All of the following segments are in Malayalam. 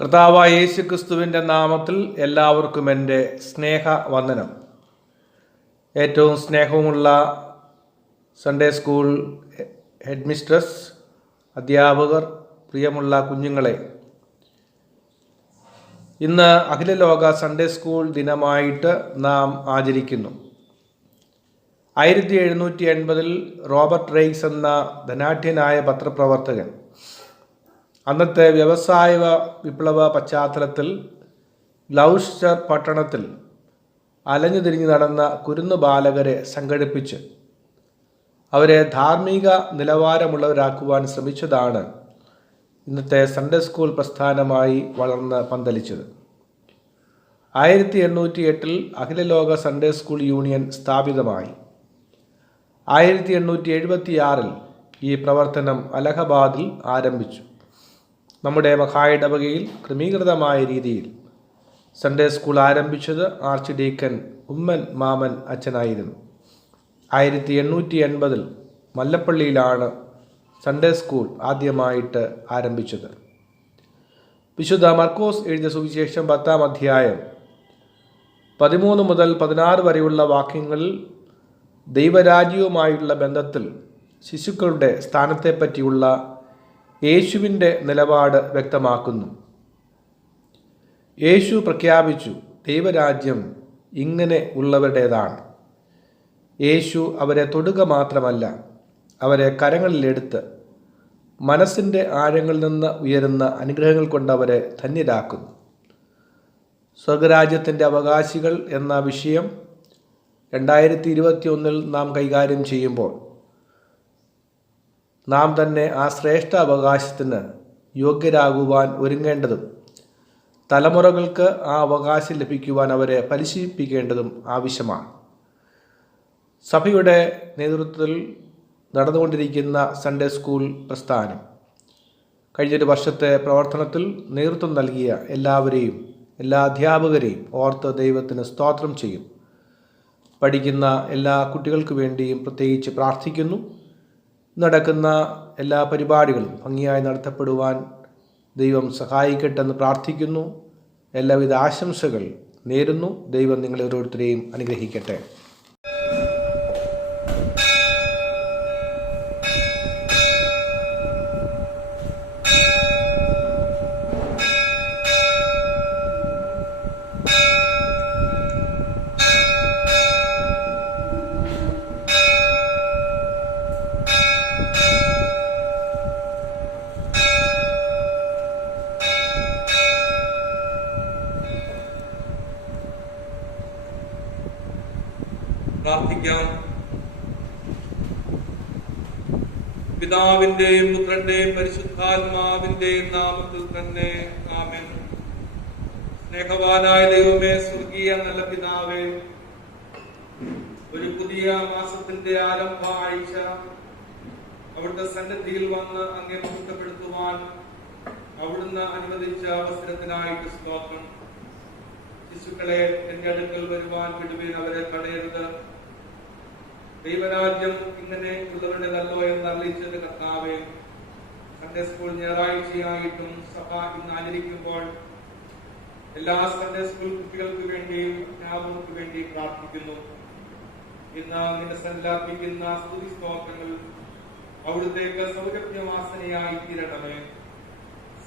കർത്താവായ യേശു ക്രിസ്തുവിൻ്റെ നാമത്തിൽ എല്ലാവർക്കും എൻ്റെ സ്നേഹവന്ദനം. ഏറ്റവും സ്നേഹമുള്ള സൺഡേ സ്കൂൾ ഹെഡ് മിസ്ട്രസ്, അധ്യാപകർ, പ്രിയമുള്ള കുഞ്ഞുങ്ങളെ, ഇന്ന് അഖില ലോക സൺഡേ സ്കൂൾ ദിനമായിട്ട് നാം ആചരിക്കുന്നു. 1780 റോബർട്ട് റെയ്സ് എന്ന ധനാഢ്യനായ പത്രപ്രവർത്തകൻ അന്നത്തെ വ്യവസായ വിപ്ലവ പശ്ചാത്തലത്തിൽ ഗ്ലൗസ്റ്റർ പട്ടണത്തിൽ അലഞ്ഞു തിരിഞ്ഞു നടന്ന കുരുന്നു ബാലകരെ സംഘടിപ്പിച്ച് അവരെ ധാർമ്മിക നിലവാരമുള്ളവരാക്കുവാൻ ശ്രമിച്ചതാണ് ഇന്നത്തെ സൺഡേ സ്കൂൾ പ്രസ്ഥാനമായി വളർന്ന് പന്തലിച്ചത്. 1808 അഖില ലോക സൺഡേ സ്കൂൾ യൂണിയൻ സ്ഥാപിതമായി. 1876 ഈ പ്രവർത്തനം അലഹബാദിൽ ആരംഭിച്ചു. നമ്മുടെ മഹായിടവകയിൽ ക്രമീകൃതമായ രീതിയിൽ സൺഡേ സ്കൂൾ ആരംഭിച്ചത് ആർച്ച് ഡീക്കൻ ഉമ്മൻ മാമൻ അച്ഛനായിരുന്നു. 1880 മല്ലപ്പള്ളിയിലാണ് സൺഡേ സ്കൂൾ ആദ്യമായിട്ട് ആരംഭിച്ചത്. വിശുദ്ധ മർക്കോസ് എഴുതിയ സുവിശേഷം 10-ാം അധ്യായം 13 മുതൽ 16 വരെയുള്ള വാക്യങ്ങളിൽ ദൈവരാജ്യവുമായുള്ള ബന്ധത്തിൽ ശിശുക്കളുടെ സ്ഥാനത്തെപ്പറ്റിയുള്ള യേശുവിൻ്റെ നിലപാട് വ്യക്തമാക്കുന്നു. യേശു പ്രഖ്യാപിച്ചു, ദൈവരാജ്യം ഇങ്ങനെ ഉള്ളവരുടേതാണ്. യേശു അവരെ തൊടുക മാത്രമല്ല, അവരെ കരങ്ങളിലെടുത്ത് മനസ്സിൻ്റെ ആഴങ്ങളിൽ നിന്ന് ഉയരുന്ന അനുഗ്രഹങ്ങൾ കൊണ്ട് അവരെ ധന്യരാക്കുന്നു. സ്വർഗരാജ്യത്തിൻ്റെ അവകാശികൾ എന്ന വിഷയം 2021 നാം കൈകാര്യം ചെയ്യുമ്പോൾ നാം തന്നെ ആ ശ്രേഷ്ഠ അവകാശത്തിന് യോഗ്യരാകുവാൻ ഒരുങ്ങേണ്ടതും തലമുറകൾക്ക് ആ അവകാശം ലഭിക്കുവാൻ അവരെ പരിശീലിപ്പിക്കേണ്ടതും ആവശ്യമാണ്. സഭയുടെ നേതൃത്വത്തിൽ നടന്നുകൊണ്ടിരിക്കുന്ന സൺഡേ സ്കൂൾ പ്രസ്ഥാനം കഴിഞ്ഞൊരു വർഷത്തെ പ്രവർത്തനത്തിൽ നേതൃത്വം നൽകിയ എല്ലാവരെയും, എല്ലാ അധ്യാപകരെയും ഓർത്ത് ദൈവത്തിന് സ്തോത്രം ചെയ്യും. പഠിക്കുന്ന എല്ലാ കുട്ടികൾക്ക് വേണ്ടിയും പ്രത്യേകിച്ച് പ്രാർത്ഥിക്കുന്നു. നടക്കുന്ന എല്ലാ പരിപാടികളും ഭംഗിയായി നടത്തപ്പെടുവാൻ ദൈവം സഹായിക്കട്ടെ എന്ന് പ്രാർത്ഥിക്കുന്നു. എല്ലാവിധ ആശംസകൾ നേരുന്നു. ദൈവം നിങ്ങളെ ഓരോരുത്തരെയും അനുഗ്രഹിക്കട്ടെ. പ്രാർത്ഥിക്കാം. പിതാവിന്റെയും പുത്രന്റെയും പരിശുദ്ധാത്മാവിന്റെയും നാമത്തിൽ തന്നെ ആമേൻ. സ്നേഹവാനായ ദൈവമേ, സ്വർഗീയ നല്ല പിതാവേ, ഒരു പുതിയ മാസത്തിന്റെ ആരംഭ ആഴ്ച അവിടുത്തെ സന്നിധിയിൽ വന്ന് അങ്ങേ മുക്തപ്പെടുത്തുവാൻ അവിടുന്ന് അനുവദിച്ച അവസരത്തിനായിട്ട് സ്തോത്രം. ശിശുക്കളെ എന്റെ അടുക്കൽ വരുവാൻ വിടുവിൻ, അവരെ തടയരുത്. ദൈവരാജ്യം ഇങ്ങനെ ഉള്ളവരുടേതല്ലോ എന്ന് അറിയിച്ചത് കർത്താവേ, സൺഡേ സ്കൂൾ ഞായറാഴ്ചയായിട്ടും സഭ ഇന്ന് ആചരിക്കുമ്പോൾ എല്ലാ സൺഡേ സ്കൂൾ കുട്ടികൾക്ക് വേണ്ടിയും അധ്യാപകർക്ക് വേണ്ടിയും പ്രാർത്ഥിക്കുന്നു. ഇന്ന് നിന്നെ സല്ലാപിക്കുന്ന സ്തുതി സ്തോത്രങ്ങൾ അവിടുത്തേക്ക് സൗരഭ്യവാസനയായി തീരണമേ.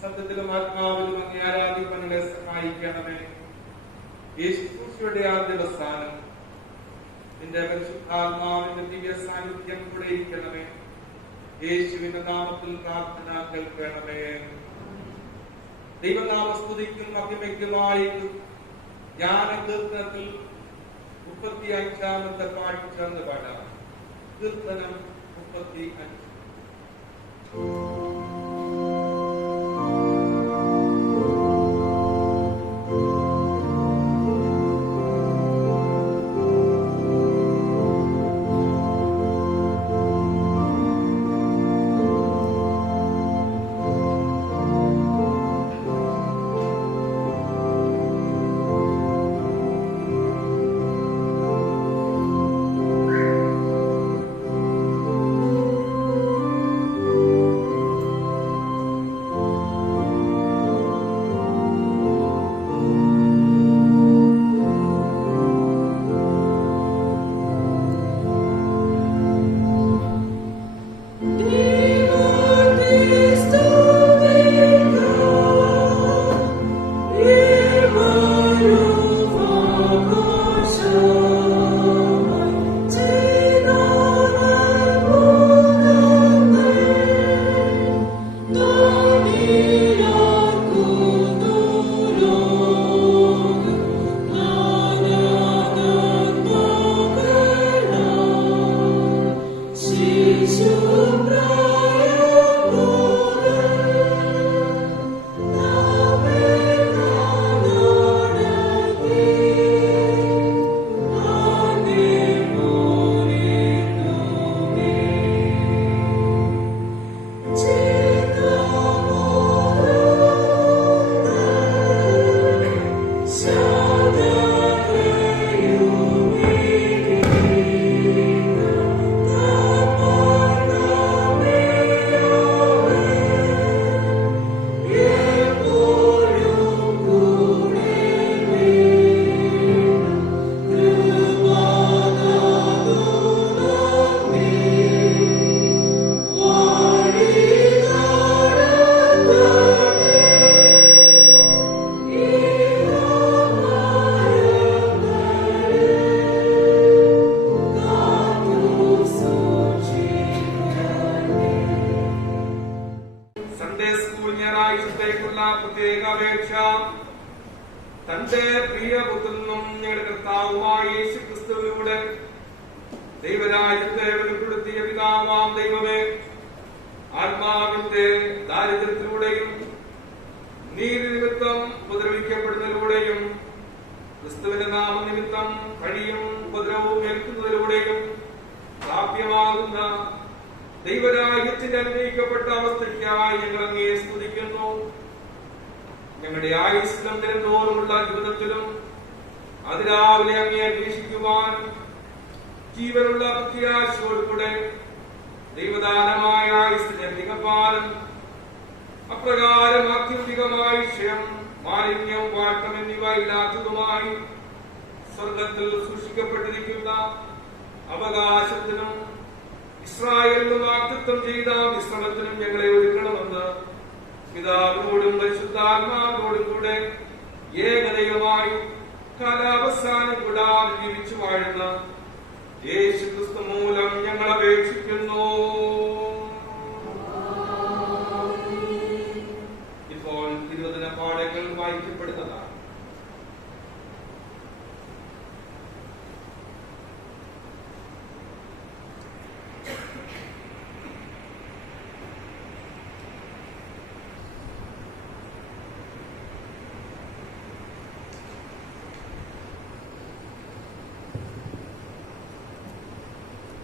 സത്യത്തിലും ആത്മാവിലും അങ്ങേ ആരാധിപ്പങ്ങളെ സഹായിക്കണമേ. യേശുക്രിസ്തുവിന്റെ ആ ദിവസാനം നിന്റെ പരിശുദ്ധാത്മാവിന്റെ ദിവ്യ സാന്നിധ്യം കൂടെ ഇരിക്കണമേ. യേശുവിന്റെ നാമത്തിൽ പ്രാർത്ഥന കേൾക്കണമേ. ദൈവനാമസ്തുതിക്കും മഹിമയ്ക്കുമായി ജ്ഞാനകീർത്തനത്തിൽ 35-ാമത്തെ പാട്ട് ചേർന്ന് പാടാം. കീർത്തനം 35. പുത്രനും ഞങ്ങളുടെ കർത്താവുമായ യേശുക്രിസ്തുവിലൂടെ ദൈവരാജ്യത്തെ വെളിപ്പെടുത്തിയ പിതാവാം ദൈവമേ, ആത്മാവിന്റെ ദാരിദ്ര്യത്തിലൂടെയും നീതി നിമിത്തം ഉപദ്രവിക്കപ്പെടുന്നതിലൂടെയും ക്രിസ്തുവിന്റെ നാമനിമിത്തം കഴിയും ഉപദ്രവവും ഏൽക്കുന്നതിലൂടെയും പ്രാപ്യമാകുന്ന ദൈവരാജ്യത്തിന്റെ അനുഗ്രഹിക്കപ്പെട്ട അവസ്ഥയ്ക്കായി ഞങ്ങൾ അങ്ങേ സ്തുതിക്കുന്നു. ഞങ്ങളുടെ ആയുസ്സിലും ദിനംതോറുമുള്ള ജീവിതത്തിലും അതിരാവിലെ അങ്ങേ അന്വേഷിക്കുവാൻ ജീവനുള്ള പ്രത്യാശയോടുകൂടെ ദൈവദാനമായ ആയുസ്സിന്റെ അധികപാലം അപ്രകാരം ആത്യന്തികമായ ക്ഷയം, മാലിന്യം, വാട്ടം എന്നിവ ഇല്ലാത്തതുമായി സ്വർഗത്തിൽ സൂക്ഷിക്കപ്പെട്ടിരിക്കുന്ന അവകാശത്തിനും ഇസ്രായേലിന് വാഗ്ദത്തം ചെയ്ത വിശ്രമത്തിനും ഞങ്ങളെ ഒരുക്കണമെന്ന് പിതാവിനോടും പരിശുദ്ധാത്മാവിനോടും കൂടെ ഏകദൈവമായി കാലാവസാനം കൂടാതെ ജീവിച്ചു വാഴുന്ന യേശുക്രിസ്തു മൂലം ഞങ്ങൾ അപേക്ഷിക്കുന്നു. ഇപ്പോൾ തിരുവചന പാഠങ്ങൾ വായിക്കപ്പെടുന്നതാണ്.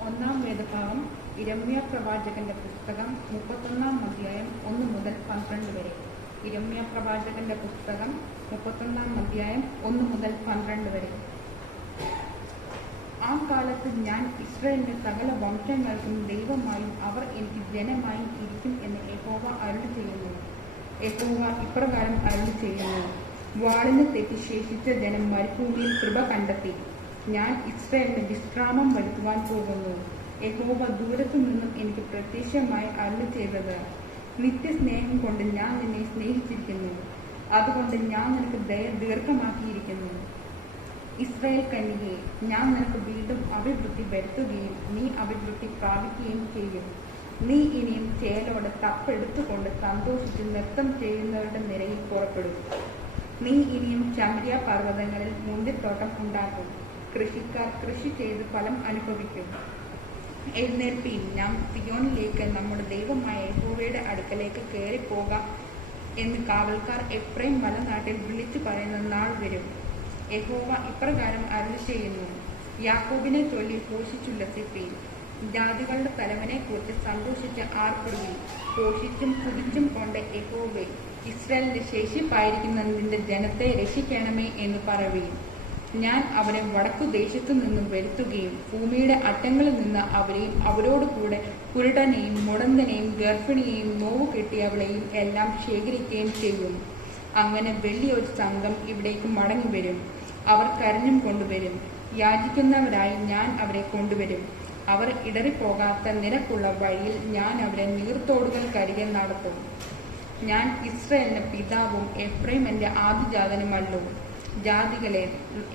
ഒന്നാം വേദഭാഗം ഇരമ്യാ പ്രവാചകന്റെ പുസ്തകം 31-ാം അധ്യായം 1 മുതൽ 12 വരെ. ഇരമ്യാ പ്രവാചകന്റെ പുസ്തകം 31-ാം അധ്യായം 1 മുതൽ 12 വരെ. ആ കാലത്ത് ഞാൻ ഇസ്രായേലിന്റെ സകല വംശങ്ങൾക്കും ദൈവമായും അവർ എനിക്ക് ജനമായും ഇരിക്കും എന്ന് യഹോവ അരുളി ചെയ്യുന്നു. യഹോവ ഇപ്രകാരം അരുളി ചെയ്യുന്നു: വാളിന് തെറ്റി ശേഷിച്ച ജനം മരുഭൂമിയിൽ കൃപ കണ്ടെത്തി. ഞാൻ ഇസ്രായേലിന് വിശ്രാമം വരുത്തുവാൻ പോകുന്നു. യഹോവ ദൂരത്തു നിന്നും എനിക്ക് പ്രത്യക്ഷമായി അരുളി ചെയ്തത്: നിത്യസ്നേഹം കൊണ്ട് ഞാൻ നിന്നെ സ്നേഹിച്ചിരിക്കുന്നു, അതുകൊണ്ട് ഞാൻ നിനക്ക് ദയ ദീർഘമാക്കിയിരിക്കുന്നു. ഇസ്രായേൽ കന്യകയെ, ഞാൻ നിനക്ക് വീണ്ടും അഭിവൃദ്ധി വരുത്തുകയും നീ അഭിവൃദ്ധി പ്രാപിക്കുകയും ചെയ്യും. നീ ഇനിയും ചേലോടെ തപ്പെടുത്തുകൊണ്ട് സന്തോഷിച്ച് നൃത്തം ചെയ്യുന്നവരുടെ നിരയിൽ പുറപ്പെടും. നീ ഇനിയും ശമരിയ പർവ്വതങ്ങളിൽ മുന്തിരിത്തോട്ടം ഉണ്ടാക്കും. കൃഷിക്കാർ കൃഷി ചെയ്ത് ഫലം അനുഭവിക്കും. എഴുന്നേൽപ്പീൻ, നാം സിയോനിലേക്ക്, നമ്മുടെ ദൈവമായ യഹോവയുടെ അടുക്കലേക്ക് കയറിപ്പോകാം എന്ന് കാവൽക്കാർ എഫ്രൈം മലനാട്ടിൽ വിളിച്ചു പറയുന്ന നാൾ വരും. യഹോവ ഇപ്രകാരം അരുളി ചെയ്യുന്നു: യാക്കോബിനെ ചൊല്ലി ഘോഷിച്ചുല്ലസിപ്പീൻ, ജാതികളുടെ തലവനെ കുറിച്ച് സന്തോഷിച്ച് ആർപ്പെടുകയും ഘോഷിച്ചും കുതിച്ചും കൊണ്ട് യഹോവേ, ഇസ്രായേലിന്റെ ശേഷിപ്പായിരിക്കുന്ന നിന്റെ ജനത്തെ രക്ഷിക്കണമേ എന്ന് പറയുകയും ഞാൻ അവരെ വടക്കു ദേശത്തു നിന്നും വരുത്തുകയും ഭൂമിയുടെ അറ്റങ്ങളിൽ നിന്ന് അവരെയും അവരോട് കൂടെ കുരുടനെയും മുടന്തനെയും ഗർഭിണിയെയും നോവു കെട്ടിയവളെയും എല്ലാം ശേഖരിക്കുകയും ചെയ്യും. അങ്ങനെ വലിയൊരു സംഘം ഇവിടേക്ക് മടങ്ങി വരും. അവർ കരഞ്ഞും കൊണ്ടുവരും. യാചിക്കുന്നവരായി ഞാൻ അവരെ കൊണ്ടുവരും. അവർ ഇടറിപ്പോകാത്ത നിരക്കുള്ള വഴിയിൽ ഞാൻ അവരെ നീർത്തോടുകൾക്കരികെ നടത്തും. ഞാൻ ഇസ്രായേലിന്റെ പിതാവും എഫ്രൈം എന്റെ ആദിജാതനുമല്ലോ. ജാതികളെ,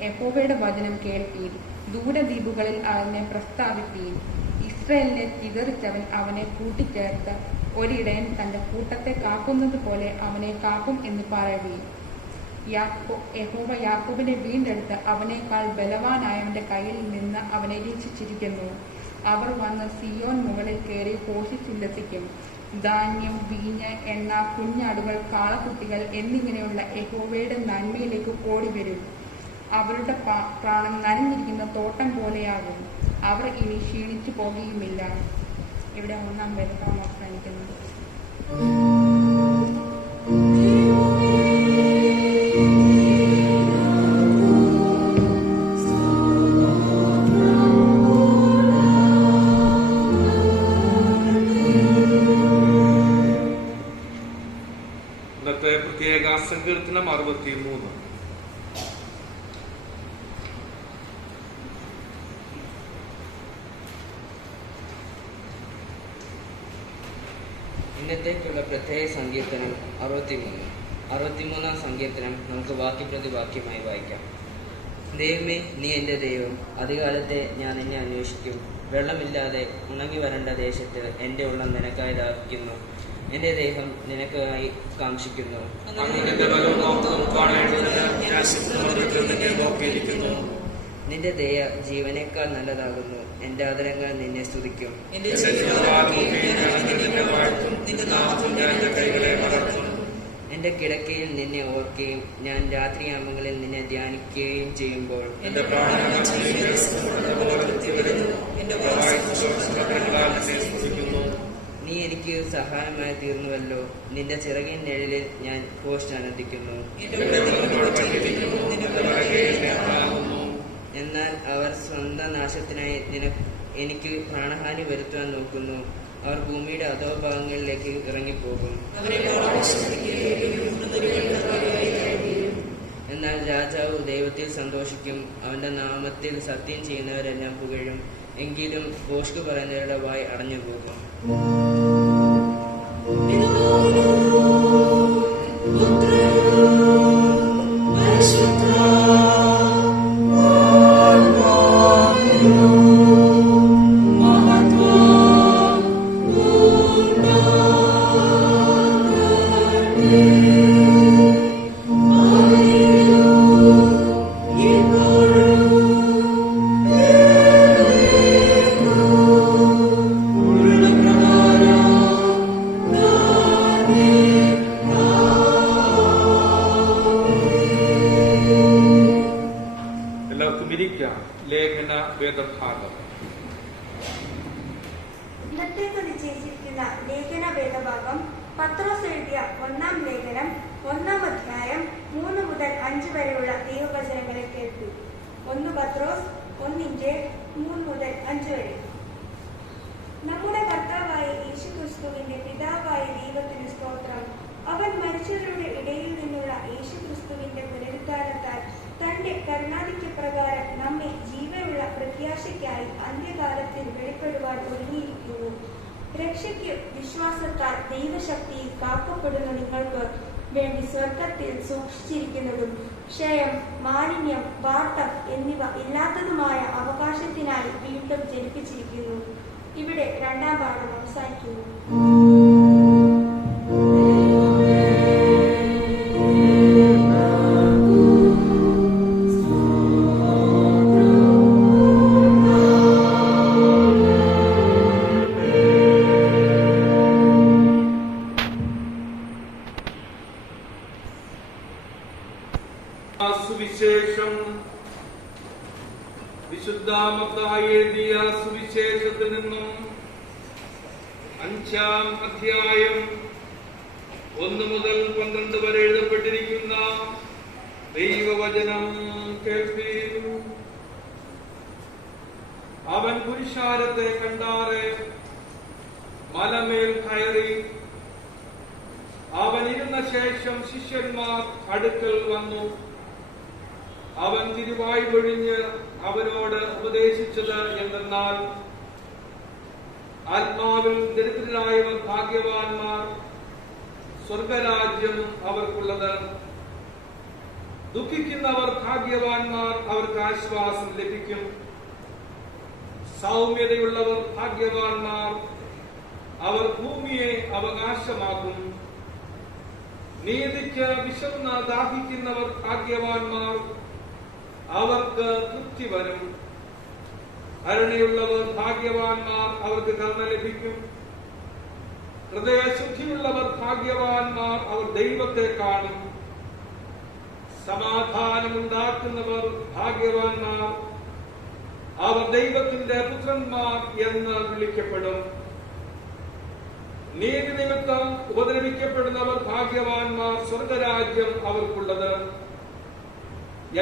യഹോവയുടെ വചനം കേൾപ്പീൻ, ദൂരദ്വീപുകളിൽ അവനെ പ്രസ്താവിപ്പീൻ. ഇസ്രായേലിനെ ചിതറിച്ചവൻ അവനെ കൂട്ടിച്ചേർത്ത് ഒരിടയൻ തന്റെ കൂട്ടത്തെ കാക്കുന്നത് പോലെ അവനെ കാക്കും എന്ന് പറയുവീൻ. യഹോവ യാക്കോബിനെ വീണ്ടെടുത്ത് അവനേക്കാൾ ബലവാനായവന്റെ കയ്യിൽ നിന്ന് അവനെ രക്ഷിച്ചിരിക്കുന്നു. അവർ വന്ന് സിയോൻ മുകളിൽ കയറി ഘോഷിച്ചുല്ലസിക്കും. ധാന്യം, വീഞ്ഞ്, എണ്ണ, കുഞ്ഞാടുകൾ, കാളക്കുട്ടികൾ എന്നിങ്ങനെയുള്ള യഹോവയുടെ നന്മയിലേക്ക് ഓടിവരും. അവരുടെ പ്രാണം നനഞ്ഞിരിക്കുന്ന തോട്ടം പോലെയാകും. അവർ ഇനി ക്ഷീണിച്ചു പോകുകയുമില്ല. ഇവിടെ ഒന്നാം വേദഭാഗം അവസാനിക്കുന്നു. ഇന്നത്തെ പ്രത്യേക സങ്കീർത്തനം 63. ഇന്നത്തേക്കുള്ള പ്രത്യേക സങ്കീർത്തനം 63. 63-ാം സങ്കീർത്തനം നമുക്ക് വാക്യപ്രതി വാക്യമായി വായിക്കാം. ദൈവമേ, നീ എൻ്റെ ദൈവം. അധികാലത്തെ ഞാൻ നിന്നെ അന്വേഷിക്കും. വെള്ളമില്ലാതെ ഉണങ്ങി വരേണ്ട ദേശത്ത് എൻ്റെ ഉള്ളം നിനക്കായി ദാഹിക്കുന്നു. എൻ്റെ ദേഹം നിനക്കായി കാക്ഷിക്കുന്നു. നിന്റെ ബലവും മഹത്വവും കാണേണ്ടതിന് ഞാൻ സിദ്ധമതിൽ നിന്നെ നോക്കിയിരിക്കുന്നു. നിന്റെ ദയ ജീവനേക്കാൾ നല്ലതാകുന്നു. എൻ്റെ ആദരങ്ങൾ നിന്നെ സ്തുതിക്കും. എന്റെ ശരീരവാദവും നിന്നെ വാഴ്ത്തും. നിന്റെ നാമത്തിൽ ഞാൻ എന്റെ കൈകളെ വളർത്തും. എൻ്റെ കിടക്കയിൽ നിന്നെ ഓർക്കുകയും ഞാൻ രാത്രിയാമങ്ങളിൽ നിന്നെ ധ്യാനിക്കുകയും ചെയ്യുമ്പോൾ എന്റെ പ്രാണനെ സ്തുതിക്കുന്നു. നീ എനിക്ക് സഹായമായി തീർന്നുവല്ലോ. നിന്റെ ചിറകിൻ നിഴലിൽ ഞാൻ ഘോഷിച്ചാനന്ദിക്കുന്നു. എന്നാൽ അവർ സ്വന്തം നാശത്തിനായി എനിക്ക് പ്രാണഹാനി വരുത്തുവാൻ നോക്കുന്നു. അവർ ഭൂമിയുടെ അധോഭാഗങ്ങളിലേക്ക് ഇറങ്ങിപ്പോകും. എന്നാൽ രാജാവ് ദൈവത്തിൽ സന്തോഷിക്കും. അവന്റെ നാമത്തിൽ സത്യം ചെയ്യുന്നവരെല്ലാം പുകഴും. എങ്കിലും ഭോഷ്ക് പറയുന്നവരുടെ വായ് അടഞ്ഞുപോകും. എല്ലാവർക്കും ഇരിക്കാം. ലേഖന വേദഭാഗം. ഇന്നത്തേക്ക് നിശ്ചയിച്ചിരിക്കുന്ന ലേഖന വേദഭാഗം പത്രോസ് എഴുതിയ 1-ാം ലേഖനം 1-ാം അധ്യായം 3 മുതൽ 5 വരെയുള്ള ദൈവവചനങ്ങളെ കേൾക്കൂ. 1 പത്രോസ് 1:3 മുതൽ 5 വരെ. നമ്മുടെ കർത്താവായ യേശുക്രിസ്തുവിന്റെ പിതാവായ ദൈവത്തിന് സ്തോത്രം. അവൻ മരിച്ചവരുടെ ഇടയിൽ നിന്നുള്ള യേശുക്രിസ്തുവിന്റെ പുനരുദ്ധാനത്താൽ തന്റെ കരുണാധിക്യപ്രകാരം നമ്മെ ജീവനുള്ള പ്രത്യാശയ്ക്കായി അന്ത്യകാലത്തിൽ വെളിപ്പെടുവാൻ ഒരുങ്ങിയിരിക്കുന്നു. രക്ഷയ്ക്ക് വിശ്വാസത്താൽ ദൈവശക്തിയിൽ കാക്കപ്പെടുന്ന നിങ്ങൾക്ക് വേണ്ടി സ്വർഗത്തിൽ സൂക്ഷിച്ചിരിക്കുന്നതും ക്ഷയം, മാലിന്യം, വാട്ടം എന്നിവ ഇല്ലാത്തതുമായ അവകാശത്തിനായി വീണ്ടും ജനിപ്പിച്ചിരിക്കുന്നു. ഇവിടെ 2-ാം പാഠം അവസാനിക്കുന്നു. സുവിശേഷം. വിശുദ്ധ മത്തായി എഴുതിയ സുവിശേഷത്തിൽ നിന്നും 5-ാം അധ്യായം 1 മുതൽ 12 വരെ എഴുതപ്പെട്ടിരിക്കുന്ന ദൈവവചനം കേൾപ്പീൻ. അവൻ പുരുഷാരത്തെ കണ്ടാറെ മലമേൽ കയറി. അവൻ ഇരുന്ന ശേഷം ശിഷ്യന്മാർ അടുക്കൽ വന്നു. അവൻ തിരുവായ് ഒഴിഞ്ഞ് അവരോട് ഉപദേശിച്ചത് എന്തെന്നാൽ, ആത്മാവിൽ ദരിദ്രരായവർ ഭാഗ്യവാന്മാർ, സ്വർഗരാജ്യം അവർക്കുള്ളത്. ദുഃഖിക്കുന്നവർ ഭാഗ്യവാന്മാർ, അവർക്ക് ആശ്വാസം ലഭിക്കും. സൗമ്യതയുള്ളവർ ഭാഗ്യവാന്മാർ, അവർ ഭൂമിയെ അവകാശമാക്കും. നീതിക്ക് വിശന്ന് ദാഹിക്കുന്നവർ ഭാഗ്യവാന്മാർ, അവർക്ക് തൃപ്തി വരും. കരുണയുള്ളവർ ഭാഗ്യവാന്മാർ, അവർക്ക് കരുണ ലഭിക്കും. ഹൃദയശുദ്ധിയുള്ളവർ ഭാഗ്യവാന്മാർ, അവർ ദൈവത്തെ കാണും. സമാധാനമുണ്ടാക്കുന്നവർ ഭാഗ്യവാന്മാർ, അവർ ദൈവത്തിന്റെ പുത്രന്മാർ എന്ന് വിളിക്കപ്പെടും. നീതി നിമിത്തം ഉപദ്രവിക്കപ്പെടുന്നവർ ഭാഗ്യവാന്മാർ, സ്വർഗരാജ്യം അവർക്കുള്ളത്.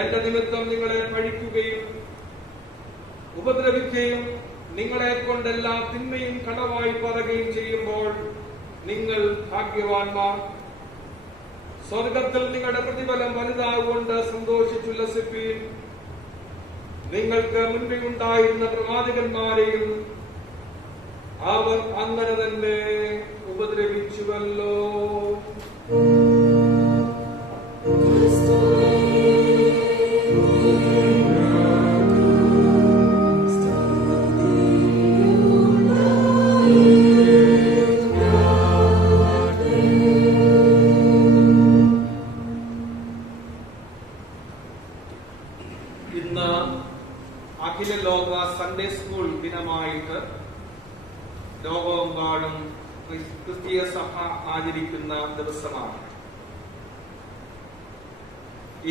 എന്റെ നിമിത്തം നിങ്ങളെ പഴിക്കുകയും ഉപദ്രവിക്കുകയും നിങ്ങളെ കൊണ്ടെല്ലാ തിന്മയും കടവായി പറയുകയും ചെയ്യുമ്പോൾ നിങ്ങൾ ഭാഗ്യവാന്മാർ. സ്വർഗത്തിൽ നിങ്ങളുടെ പ്രതിഫലം വലുതാകൊണ്ട് സന്തോഷിച്ചുല്ലസിപ്പീൻ. നിങ്ങൾക്ക് മുൻപേ ഉണ്ടായിരുന്ന പ്രവാചകന്മാരെയും അവർ അങ്ങനെ തന്നെ ഉപദ്രവിച്ചുവല്ലോ. ഇന്ന് അഖില ലോക സൺഡേ സ്കൂൾ ദിനമായിട്ട് ലോകമെമ്പാടും ക്രിസ്തീയ സഭ ആചരിക്കുന്ന ദിവസമാണ്.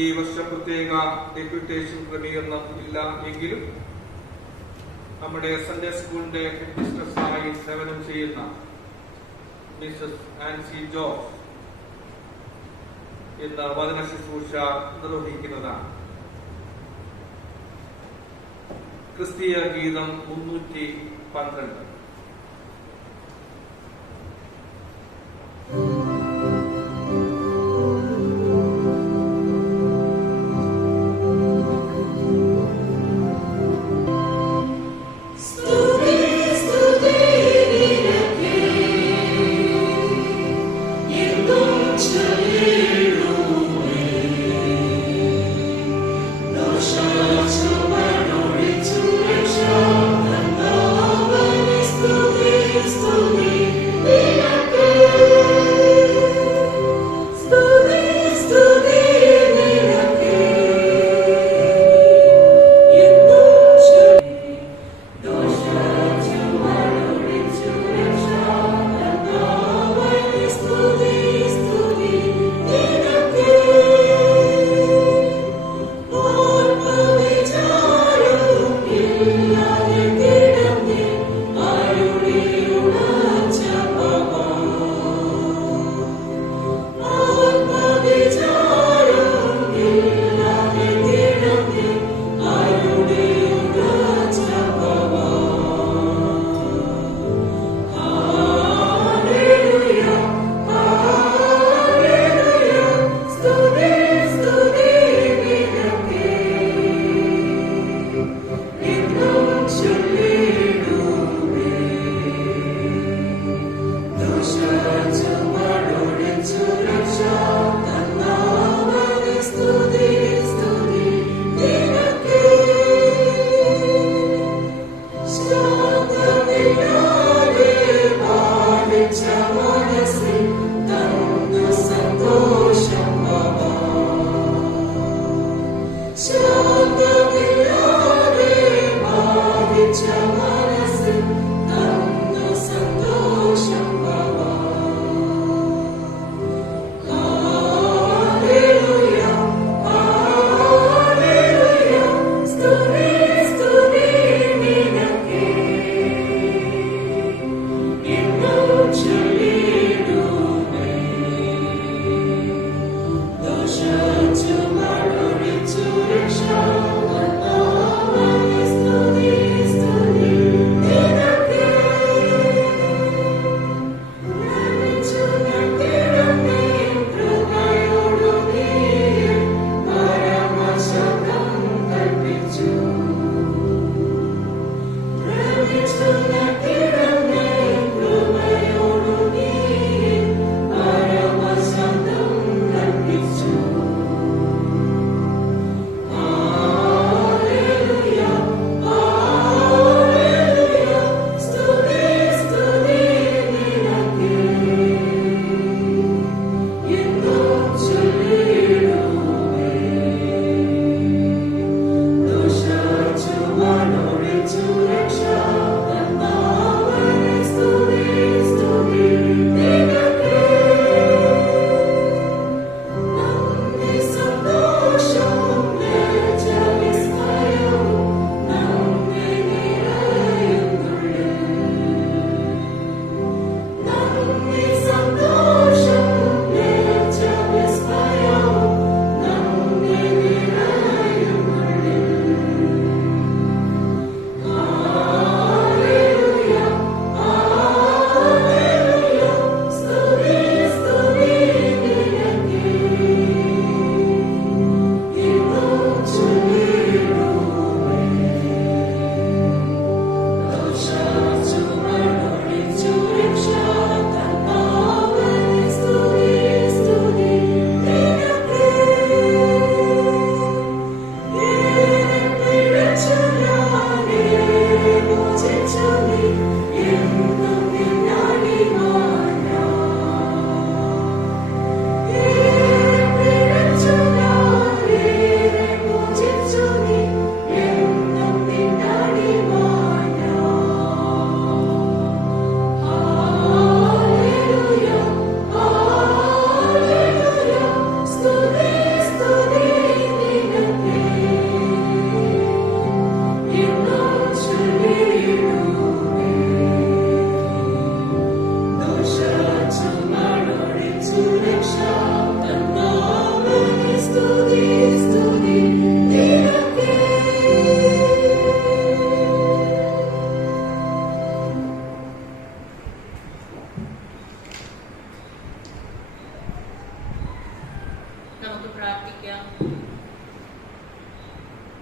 ഈ വർഷം പ്രത്യേക ഡെപ്യൂട്ടേഷൻ ക്രമീകരണം ഇല്ല എങ്കിലും നമ്മുടെ സൺഡേ സ്കൂളിന്റെ ഹെഡ്മിസ്ട്രസ്സായി സേവനം ചെയ്യുന്ന മിസസ് ആൻസി ജോർജ് ഇന്ന് വചന ശുശ്രൂഷ നിർവഹിക്കുന്നതാണ്. ക്രിസ്തീയ ഗീതം 312. Study.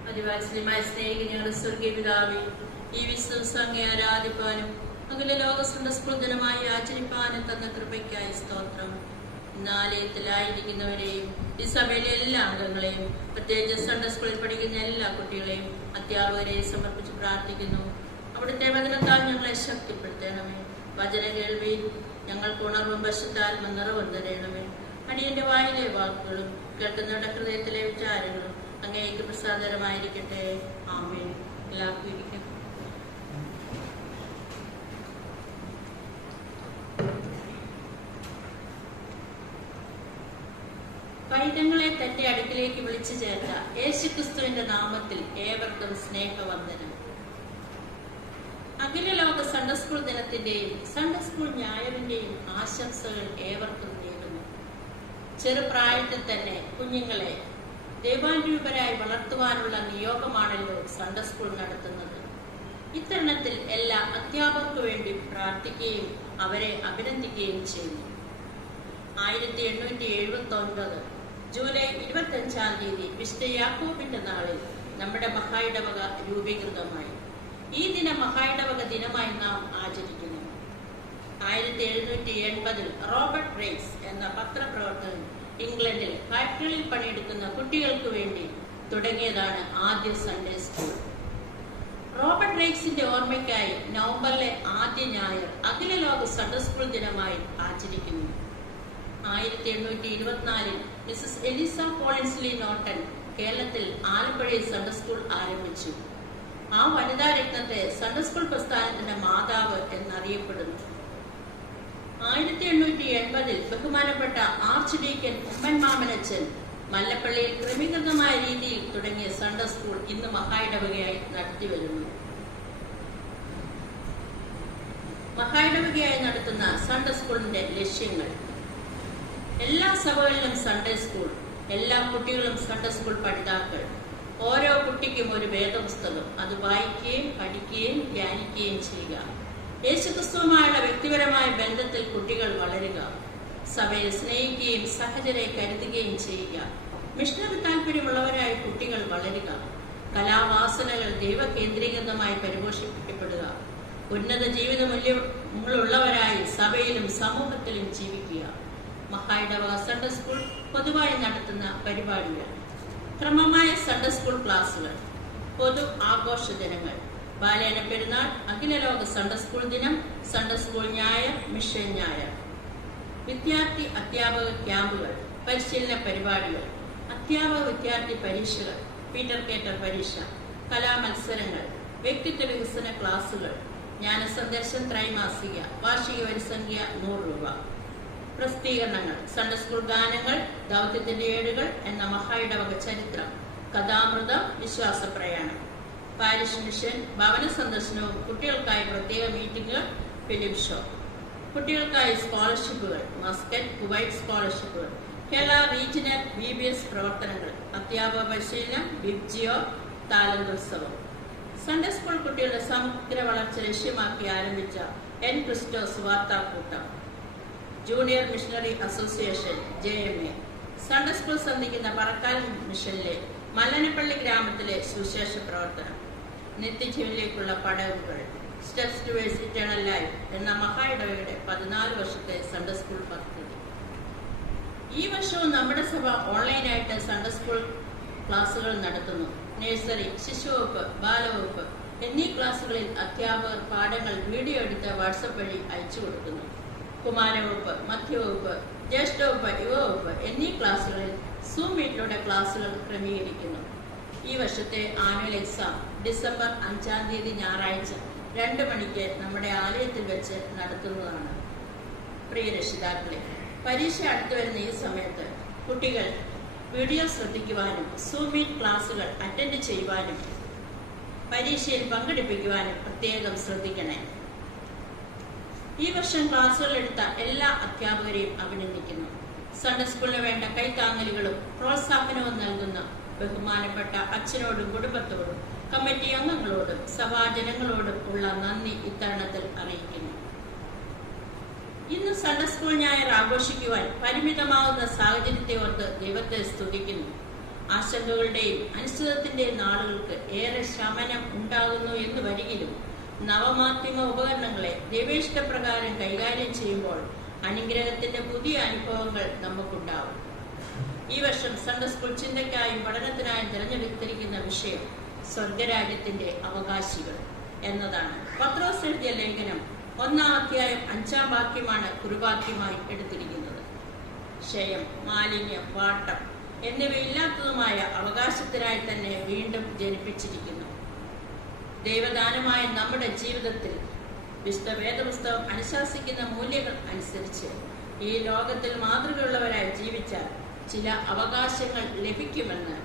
അതിവാത്സല്യമായ സ്നേഹിക്കുന്ന ഞങ്ങളുടെ സ്വർഗീയ പിതാവേ, ഈ വിശ്വസം അങ്ങേ ആരാധിപ്പാനും അകലെ ലോക സൺഡേ സ്കൂൾ ദിനമായി ആചരിപ്പാനും തന്ന കൃപയ്ക്കായി സ്തോത്രം. ആലയത്തിലായിരിക്കുന്നവരെയും ഈ സഭയിലെ എല്ലാ അംഗങ്ങളെയും, പ്രത്യേകിച്ച് സൺഡേ സ്കൂളിൽ പഠിക്കുന്ന എല്ലാ കുട്ടികളെയും അധ്യാപകരെയും സമർപ്പിച്ച് പ്രാർത്ഥിക്കുന്നു. അവിടുത്തെ വചനത്താൽ ഞങ്ങളെ ശക്തിപ്പെടുത്തണമേ. വചന കേൾവിയിൽ ഞങ്ങൾക്ക് ഉണർവും പശുത്താത്മ നിറവും തരണമേ. അടിയന്റെ വായിലെ വാക്കുകളും കേൾക്കുന്നവരുടെ ഹൃദയത്തിലെ വിചാരങ്ങളും അങ്ങേക്ക് പ്രസാദകരമായിരിക്കട്ടെ. ആമേൻ. എല്ലാവർക്കും ഇരിക്കും. പൈതങ്ങളെ തന്റെ അടുക്കിലേക്ക് വിളിച്ചു ചേർത്ത യേശുക്രിസ്തുവിന്റെ നാമത്തിൽ ഏവർക്കും സ്നേഹവന്ദനം. അഖില ലോക സൺഡേ സ്കൂൾ ദിനത്തിന്റെയും സൺഡേ സ്കൂൾ ഞായറിന്റെയും ആശംസകൾ ഏവർക്കും നേരുന്നു. ചെറുപ്രായത്തിൽ തന്നെ കുഞ്ഞുങ്ങളെ ദൈവാനുരൂപരായി വളർത്തുവാനുള്ള നിയോഗമാണല്ലോ സൺഡേ സ്കൂൾ നടത്തുന്നത്. ഇത്തരുണത്തിൽ എല്ലാ അധ്യാപകർക്കു വേണ്ടി പ്രാർത്ഥിക്കുകയും അവരെ അഭിനന്ദിക്കുകയും ചെയ്യുന്നു. 1879 ജൂലൈ 25 വിശുദ്ധ യാക്കോബിന്റെ നാളിൽ നമ്മുടെ മഹായിടവക രൂപീകൃതമായി. ഈ ദിനം മഹായിടവക ദിനമായി നാം ആചരിക്കുന്നു. 1780 റോബർട്ട് റേക്സ് എന്ന പത്രപ്രവർത്തകൻ ഇംഗ്ലണ്ടിൽ ഫാക്ടറികളിൽ പണിയെടുക്കുന്ന കുട്ടികൾക്ക് വേണ്ടി തുടങ്ങിയതാണ് ആദ്യ സൺഡേ സ്കൂൾ. റോബർട്ട് റേക്സിന്റെ ഓർമ്മയ്ക്കായി നവംബറിലെ ആദ്യ ഞായർ അഖില ലോക സൺഡേ സ്കൂൾ ദിനമായി ആചരിക്കുന്നു. 1824 മിസസ് എലിസ കോളിൻസ്ലി നോട്ടൻ കേരളത്തിൽ ആലപ്പുഴയിൽ സൺഡേ സ്കൂൾ ആരംഭിച്ചു. ആ വനിതാ രത്നത്തെ സൺഡേ സ്കൂൾ പ്രസ്ഥാനത്തിന്റെ മാതാവ് എന്നറിയപ്പെടുന്നു. 1880 ബഹുമാനപ്പെട്ട ആർച്ച് ഡീക്കൻ ഉമ്മൻ മാമനച്ചൻ മല്ലപ്പള്ളിയിൽ ക്രമീകൃതമായ രീതിയിൽ തുടങ്ങിയ സൺഡേ സ്കൂൾ ഇന്ന് മഹായിടവകയായി നടത്തിവരുന്നു. മഹായിടവകയായി നടത്തുന്ന സൺഡേ സ്കൂളിന്റെ ലക്ഷ്യങ്ങൾ: എല്ലാ സഭകളിലും സൺഡേ സ്കൂൾ, എല്ലാ കുട്ടികളും സൺഡേ സ്കൂൾ പഠിതാക്കൾ, ഓരോ കുട്ടിക്കും ഒരു വേദപുസ്തകം, അത് വായിക്കുകയും പഠിക്കുകയും ധ്യാനിക്കുകയും ചെയ്യുക, യേശുക്രിസ്തുവുമായുള്ള വ്യക്തിപരമായ ബന്ധത്തിൽ കുട്ടികൾ വളരുക, സഭയെ സ്നേഹിക്കുകയും സഹചരെ കരുതുകയും ചെയ്യുക, മിഷണറി താല്പര്യമുള്ളവരായി കുട്ടികൾ വളരുക, കലാവാസനകൾ ദൈവകേന്ദ്രീകൃതമായി പരിപോഷിപ്പിക്കപ്പെടുക, ഉന്നത ജീവിത മൂല്യങ്ങളുള്ളവരായി സഭയിലും സമൂഹത്തിലും ജീവിക്കുക. മഹായിടവക സൺഡേ സ്കൂൾ പൊതുവായി നടത്തുന്ന പരിപാടികൾ: ക്രമമായ സൺഡേ സ്കൂൾ ക്ലാസുകൾ, പൊതു ആഘോഷ ദിനങ്ങൾ, ബാലേന പെരുന്നാൾ, അഖില ലോക സൺഡേ സ്കൂൾ ദിനം, സൺഡേ സ്കൂൾ ഞായർ, മിഷൻ ഞായർ, വിദ്യാർത്ഥി അധ്യാപക ക്യാമ്പുകൾ, പരിശീലന പരിപാടികൾ, അധ്യാപക വിദ്യാർത്ഥി പരീക്ഷകൾ, പീറ്റർ കേറ്റർ പരീക്ഷ, കലാമത്സരങ്ങൾ, വ്യക്തിത്വ വികസന ക്ലാസുകൾ, ജ്ഞാനസന്ദേശം ത്രൈമാസിക, വാർഷിക വരിസംഖ്യ 100 രൂപ. പ്രസിദ്ധീകരണങ്ങൾ: സൺഡേ സ്കൂൾ ഗാനങ്ങൾ, ദൗത്യത്തിന്റെ ഏടുകൾ എന്ന മഹായിടവക ചരിത്രം, കഥാമൃതം, വിശ്വാസ പ്രയാണം, പാരിഷ് മിഷൻ, ഭവന സന്ദർശനവും കുട്ടികൾക്കായി പ്രത്യേക മീറ്റിംഗുകൾ, ഫിലിം ഷോ, കുട്ടികൾക്കായി സ്കോളർഷിപ്പുകൾ, മസ്കറ്റ്, കുവൈറ്റ് സ്കോളർഷിപ്പുകൾ, കേരള റീജിയണൽ VBS പ്രവർത്തനങ്ങൾ, അധ്യാപക പരിശീലനം, ബിബ്ജിയോ, താലന്തോത്സവം. സൺഡേ സ്കൂൾ കുട്ടികളുടെ സമഗ്ര വളർച്ച ലക്ഷ്യമാക്കി ആരംഭിച്ച എൻ ക്രിസ്റ്റോസ് വാർത്താക്കൂട്ടം, junior missionary association JMA, Sunday school സന്ധിക്കുന്ന പറക്കാൽ മിഷനിലെ മല്ലനപ്പള്ളി ഗ്രാമത്തിലെ സുവിശേഷ പ്രവർത്തനം, നിത്യജീവനിലേക്കുള്ള പടവുകൾ, സ്റ്റെപ്സ് ടുവേഴ്സ് ഇറ്റേണൽ ലൈഫ് എന്ന മഹായിടവയുടെ 14 വർഷത്തെ സൺഡേ സ്കൂൾ പദ്ധതി. ഈ വർഷവും നമ്മുടെ സഭ ഓൺലൈനായിട്ട് സൺഡേ സ്കൂൾ ക്ലാസുകൾ നടത്തുന്നു. നഴ്സറി, ശിശുവകുപ്പ്, ബാലവകുപ്പ് എന്നീ ക്ലാസുകളിൽ അധ്യാപകർ പാഠങ്ങൾ വീഡിയോ എടുത്ത് വാട്സപ്പ് വഴി അയച്ചു കൊടുക്കുന്നു. കുമാരവകുപ്പ്, മധ്യവകുപ്പ്, ജ്യേഷ്ഠവകുപ്പ്, യുവവകുപ്പ് എന്നീ ക്ലാസുകളിൽ സൂം മീറ്റിലൂടെ ക്ലാസുകൾ ക്രമീകരിക്കുന്നു. ഈ വർഷത്തെ ആനുവൽ എക്സാം ഡിസംബർ 5 ഞായറാഴ്ച 2 മണിക്ക് നമ്മുടെ ആലയത്തിൽ വെച്ച് നടത്തുന്നതാണ്. പ്രിയ രക്ഷിതാക്കളെ, പരീക്ഷ അടുത്തു വരുന്ന ഈ സമയത്ത് കുട്ടികൾ വീഡിയോ ശ്രദ്ധിക്കുവാനും സൂം മീറ്റ് ക്ലാസുകൾ അറ്റൻഡ് ചെയ്യുവാനും പരീക്ഷയിൽ പങ്കെടുപ്പിക്കുവാനും പ്രത്യേകം ശ്രദ്ധിക്കണേ. ഈ വർഷം ക്ലാസുകൾ എടുത്ത എല്ലാ അധ്യാപകരെയും അഭിനന്ദിക്കുന്നു. സൺഡേ സ്കൂളിന് വേണ്ട കൈത്താങ്ങലുകളും പ്രോത്സാഹനവും നൽകുന്ന ബഹുമാനപ്പെട്ട അച്ഛനോടും കുടുംബത്തോടും കമ്മിറ്റി അംഗങ്ങളോടും സഭാജനങ്ങളോടും ഉള്ള നന്ദി ഇത്തരുണത്തിൽ അറിയിക്കുന്നു. ഇന്ന് സൺഡേ സ്കൂൾ ഞായർ ആഘോഷിക്കുവാൻ പരിമിതമാകുന്ന സാഹചര്യത്തെ ഓർത്ത് ദൈവത്തെ സ്തുതിക്കുന്നു. ആശങ്കകളുടെയും അനിശ്ചിതത്തിന്റെയും നാളുകൾക്ക് ഏറെ ശമനം ഉണ്ടാകുന്നു എന്ന് വരികിലും നവമാധ്യമ ഉപകരണങ്ങളെ ദൈവേഷ്ടപ്രകാരം കൈകാര്യം ചെയ്യുമ്പോൾ അനുഗ്രഹത്തിന്റെ പുതിയ അനുഭവങ്ങൾ നമുക്കുണ്ടാവും. ഈ വർഷം സൺഡേ സ്കൂൾ ചിന്തയ്ക്കായും പഠനത്തിനായും തിരഞ്ഞെടുത്തിരിക്കുന്ന വിഷയം സ്വർഗരാജ്യത്തിന്റെ അവകാശികൾ എന്നതാണ്. പത്രോസ് എഴുതിയ ലേഖനം 1-ാം അധ്യായം 5-ാം വാക്യമാണ് കുറുവാക്യമായി എടുത്തിരിക്കുന്നത്. ക്ഷയം, മാലിന്യം, വാട്ടം എന്നിവയില്ലാത്തതുമായ അവകാശത്തിനായി തന്നെ വീണ്ടും ജനിപ്പിച്ചിരിക്കുന്നു. ദൈവദാനമായ നമ്മുടെ ജീവിതത്തിൽ വിശുദ്ധ വേദപുസ്തകം അനുശാസിക്കുന്ന മൂല്യങ്ങൾ അനുസരിച്ച് ഈ ലോകത്തിൽ മാതൃകയുള്ളവരായി ജീവിച്ചാൽ ചില അവകാശങ്ങൾ ലഭിക്കുമെന്ന്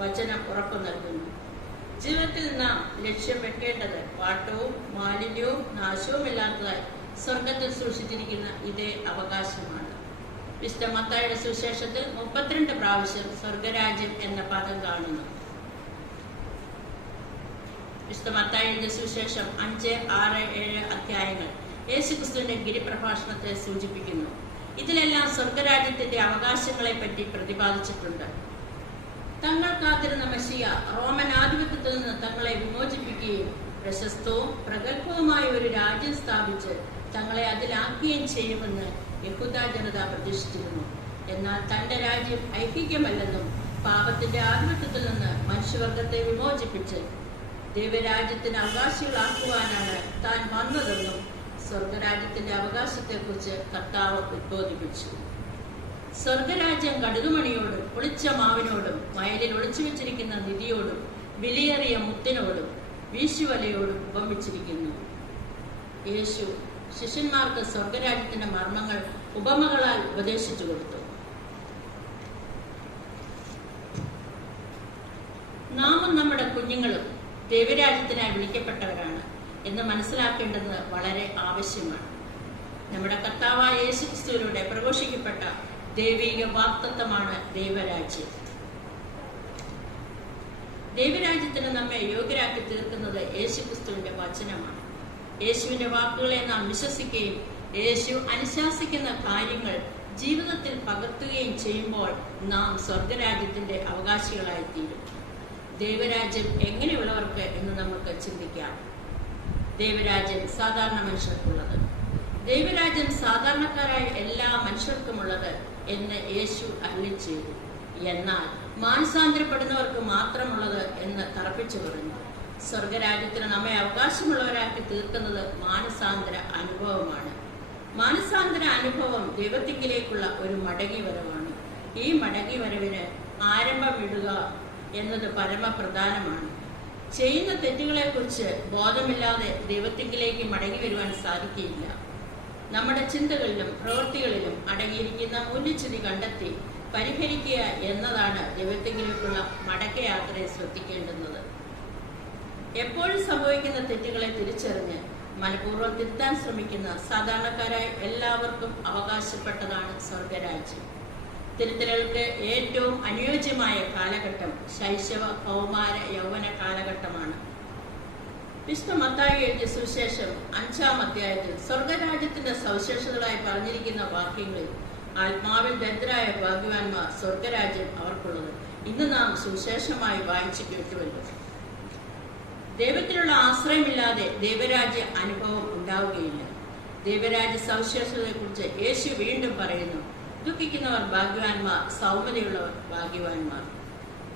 വചനം ഉറപ്പു നൽകുന്നു. ജീവിതത്തിൽ നാം ലക്ഷ്യം വെക്കേണ്ടത് വാട്ടവും മാലിന്യവും നാശവും ഇല്ലാത്തതായി സ്വർഗത്തിൽ സൂക്ഷിച്ചിരിക്കുന്ന ഇതേ അവകാശമാണ്. വിശുദ്ധ മത്തായിയുടെ സുവിശേഷത്തിൽ 32 പ്രാവശ്യം സ്വർഗരാജ്യം എന്ന പദം കാണുന്നു. വിശുദ്ധ മത്തായിയുടെ സുവിശേഷം 5, 6, 7 അധ്യായങ്ങൾ യേശുക്രിസ്തുവിന്റെ ഗിരിപ്രഭാഷണത്തെ സൂചിപ്പിക്കുന്നു. ഇതിലെല്ലാം സ്വർഗരാജ്യത്തിന്റെ അവകാശങ്ങളെ പറ്റി പ്രതിപാദിച്ചിട്ടുണ്ട്. തങ്ങൾ കാത്തിരുന്ന മെസ്സിയ റോമൻ ആധിപത്യത്തിൽ നിന്ന് തങ്ങളെ വിമോചിപ്പിക്കുകയും പ്രശസ്തവും പ്രഗത്ഭവുമായ ഒരു രാജ്യം സ്ഥാപിച്ച് തങ്ങളെ അതിലാക്കുകയും ചെയ്യുമെന്ന് യഹൂദ ജനത പ്രതീക്ഷിച്ചിരുന്നു. എന്നാൽ തന്റെ രാജ്യം ഐഹികമല്ലെന്നും പാപത്തിന്റെ ആധിപത്യത്തിൽ നിന്ന് മനുഷ്യവർഗത്തെ വിമോചിപ്പിച്ച് ദൈവരാജ്യത്തിന് അവകാശികളാക്കുവാനാണ് താൻ വന്നതെന്നും സ്വർഗരാജ്യത്തിന്റെ അവകാശത്തെക്കുറിച്ച് കർത്താവ് ഉദ്ബോധിപ്പിച്ചു. സ്വർഗരാജ്യം കടുകുമണിയോടും പൊളിച്ച മാവിനോടും വയലിൽ ഒളിച്ചു വെച്ചിരിക്കുന്ന നിധിയോടും വിലയേറിയ മുത്തിനോടും വീശുവലയോടും ഉപമിച്ചിരിക്കുന്നു. യേശു ശിഷ്യന്മാർക്ക് സ്വർഗരാജ്യത്തിന്റെ മർമ്മങ്ങൾ ഉപമകളാൽ ഉപദേശിച്ചു കൊടുത്തു. നാമും നമ്മുടെ കുഞ്ഞുങ്ങളും ദൈവരാജ്യത്തിനായി വിളിക്കപ്പെട്ടവരാണ് എന്ന് മനസ്സിലാക്കേണ്ടത് വളരെ ആവശ്യമാണ്. നമ്മുടെ കർത്താവായ യേശുക്രിസ്തുവിലൂടെ പ്രഘോഷിക്കപ്പെട്ട ദൈവിക വാഗ്ദത്തമാണ് ദൈവരാജ്യം. ദൈവരാജ്യത്തിന് നമ്മെ യോഗ്യരാക്കി തീർക്കുന്നത് യേശുക്രിസ്തുവിന്റെ വചനമാണ്. യേശുവിന്റെ വാക്കുകളെ നാം വിശ്വസിക്കുകയും യേശു അനുശാസിക്കുന്ന കാര്യങ്ങൾ ജീവിതത്തിൽ പകർത്തുകയും ചെയ്യുമ്പോൾ നാം സ്വർഗരാജ്യത്തിന്റെ അവകാശികളായി തീരും. ദൈവരാജ്യം എങ്ങനെയുള്ളവർക്ക് എന്ന് നമുക്ക് ചിന്തിക്കാം. ദൈവരാജ്യം സാധാരണ മനുഷ്യർക്കുള്ളത്. ദൈവരാജ്യം സാധാരണക്കാരായ എല്ലാ മനുഷ്യർക്കുമുള്ളത് എന്ന് യേശു അരുളി ചെയ്തു. എന്നാൽ മാനസാന്തരപ്പെടുന്നവർക്ക് മാത്രമുള്ളത് എന്ന് തറപ്പിച്ചു പറഞ്ഞു. സ്വർഗരാജ്യത്തിന് നമ്മെ അവകാശമുള്ളവരാക്കി തീർക്കുന്നത് മാനസാന്തര അനുഭവമാണ്. മാനസാന്തര അനുഭവം ദൈവത്തിങ്കിലേക്കുള്ള ഒരു മടങ്ങിവരവാണ്. ഈ മടങ്ങിവരവിന് ആരംഭമിടുക എന്നത് പരമപ്രധാനമാണ്. ചെയ്യുന്ന തെറ്റുകളെക്കുറിച്ച് ബോധമില്ലാതെ ദൈവത്തിങ്കിലേക്ക് മടങ്ങി വരുവാൻ സാധിക്കുകയില്ല. നമ്മുടെ ചിന്തകളിലും പ്രവൃത്തികളിലും അടങ്ങിയിരിക്കുന്ന മൂല്യച്യുതി കണ്ടെത്തി പരിഹരിക്കുക എന്നതാണ് ദൈവത്തിങ്കിലേക്കുള്ള മടക്കയാത്രയെ ശ്രദ്ധിക്കേണ്ടുന്നത്. എപ്പോഴും സംഭവിക്കുന്ന തെറ്റുകളെ തിരിച്ചറിഞ്ഞ് മനഃപൂർവ്വം തിരുത്താൻ ശ്രമിക്കുന്ന സാധാരണക്കാരായ എല്ലാവർക്കും അവകാശപ്പെട്ടതാണ് സ്വർഗരാജ്യം. തിരുത്തലുകൾക്ക് ഏറ്റവും അനുയോജ്യമായ കാലഘട്ടം ശൈശവ, കൗമാര, യൗവന കാലഘട്ടമാണ്. വിശുദ്ധ മത്തായി എഴുതിയ സുവിശേഷം 5-ാം അധ്യായത്തിൽ സ്വർഗരാജ്യത്തിന്റെ സവിശേഷതകളായി പറഞ്ഞിരിക്കുന്ന വാക്യങ്ങളിൽ ആത്മാവിൽ ദരിദ്രരായ ഭാഗ്യവാന്മാർ സ്വർഗരാജ്യം അവർക്കുള്ളത് ഇന്ന് നാം സുവിശേഷമായി വായിച്ചു കേട്ടുവല്ലോ. ദൈവത്തിലുള്ള ആശ്രയമില്ലാതെ ദൈവരാജ്യ അനുഭവം ഉണ്ടാവുകയില്ല. ദൈവരാജ്യ സവിശേഷതയെക്കുറിച്ച് യേശു വീണ്ടും പറയുന്നു, ദുഃഖിക്കുന്നവർ ഭാഗ്യവാന്മാർ, സൗമ്യതയുള്ളവർ ഭാഗ്യവാന്മാർ.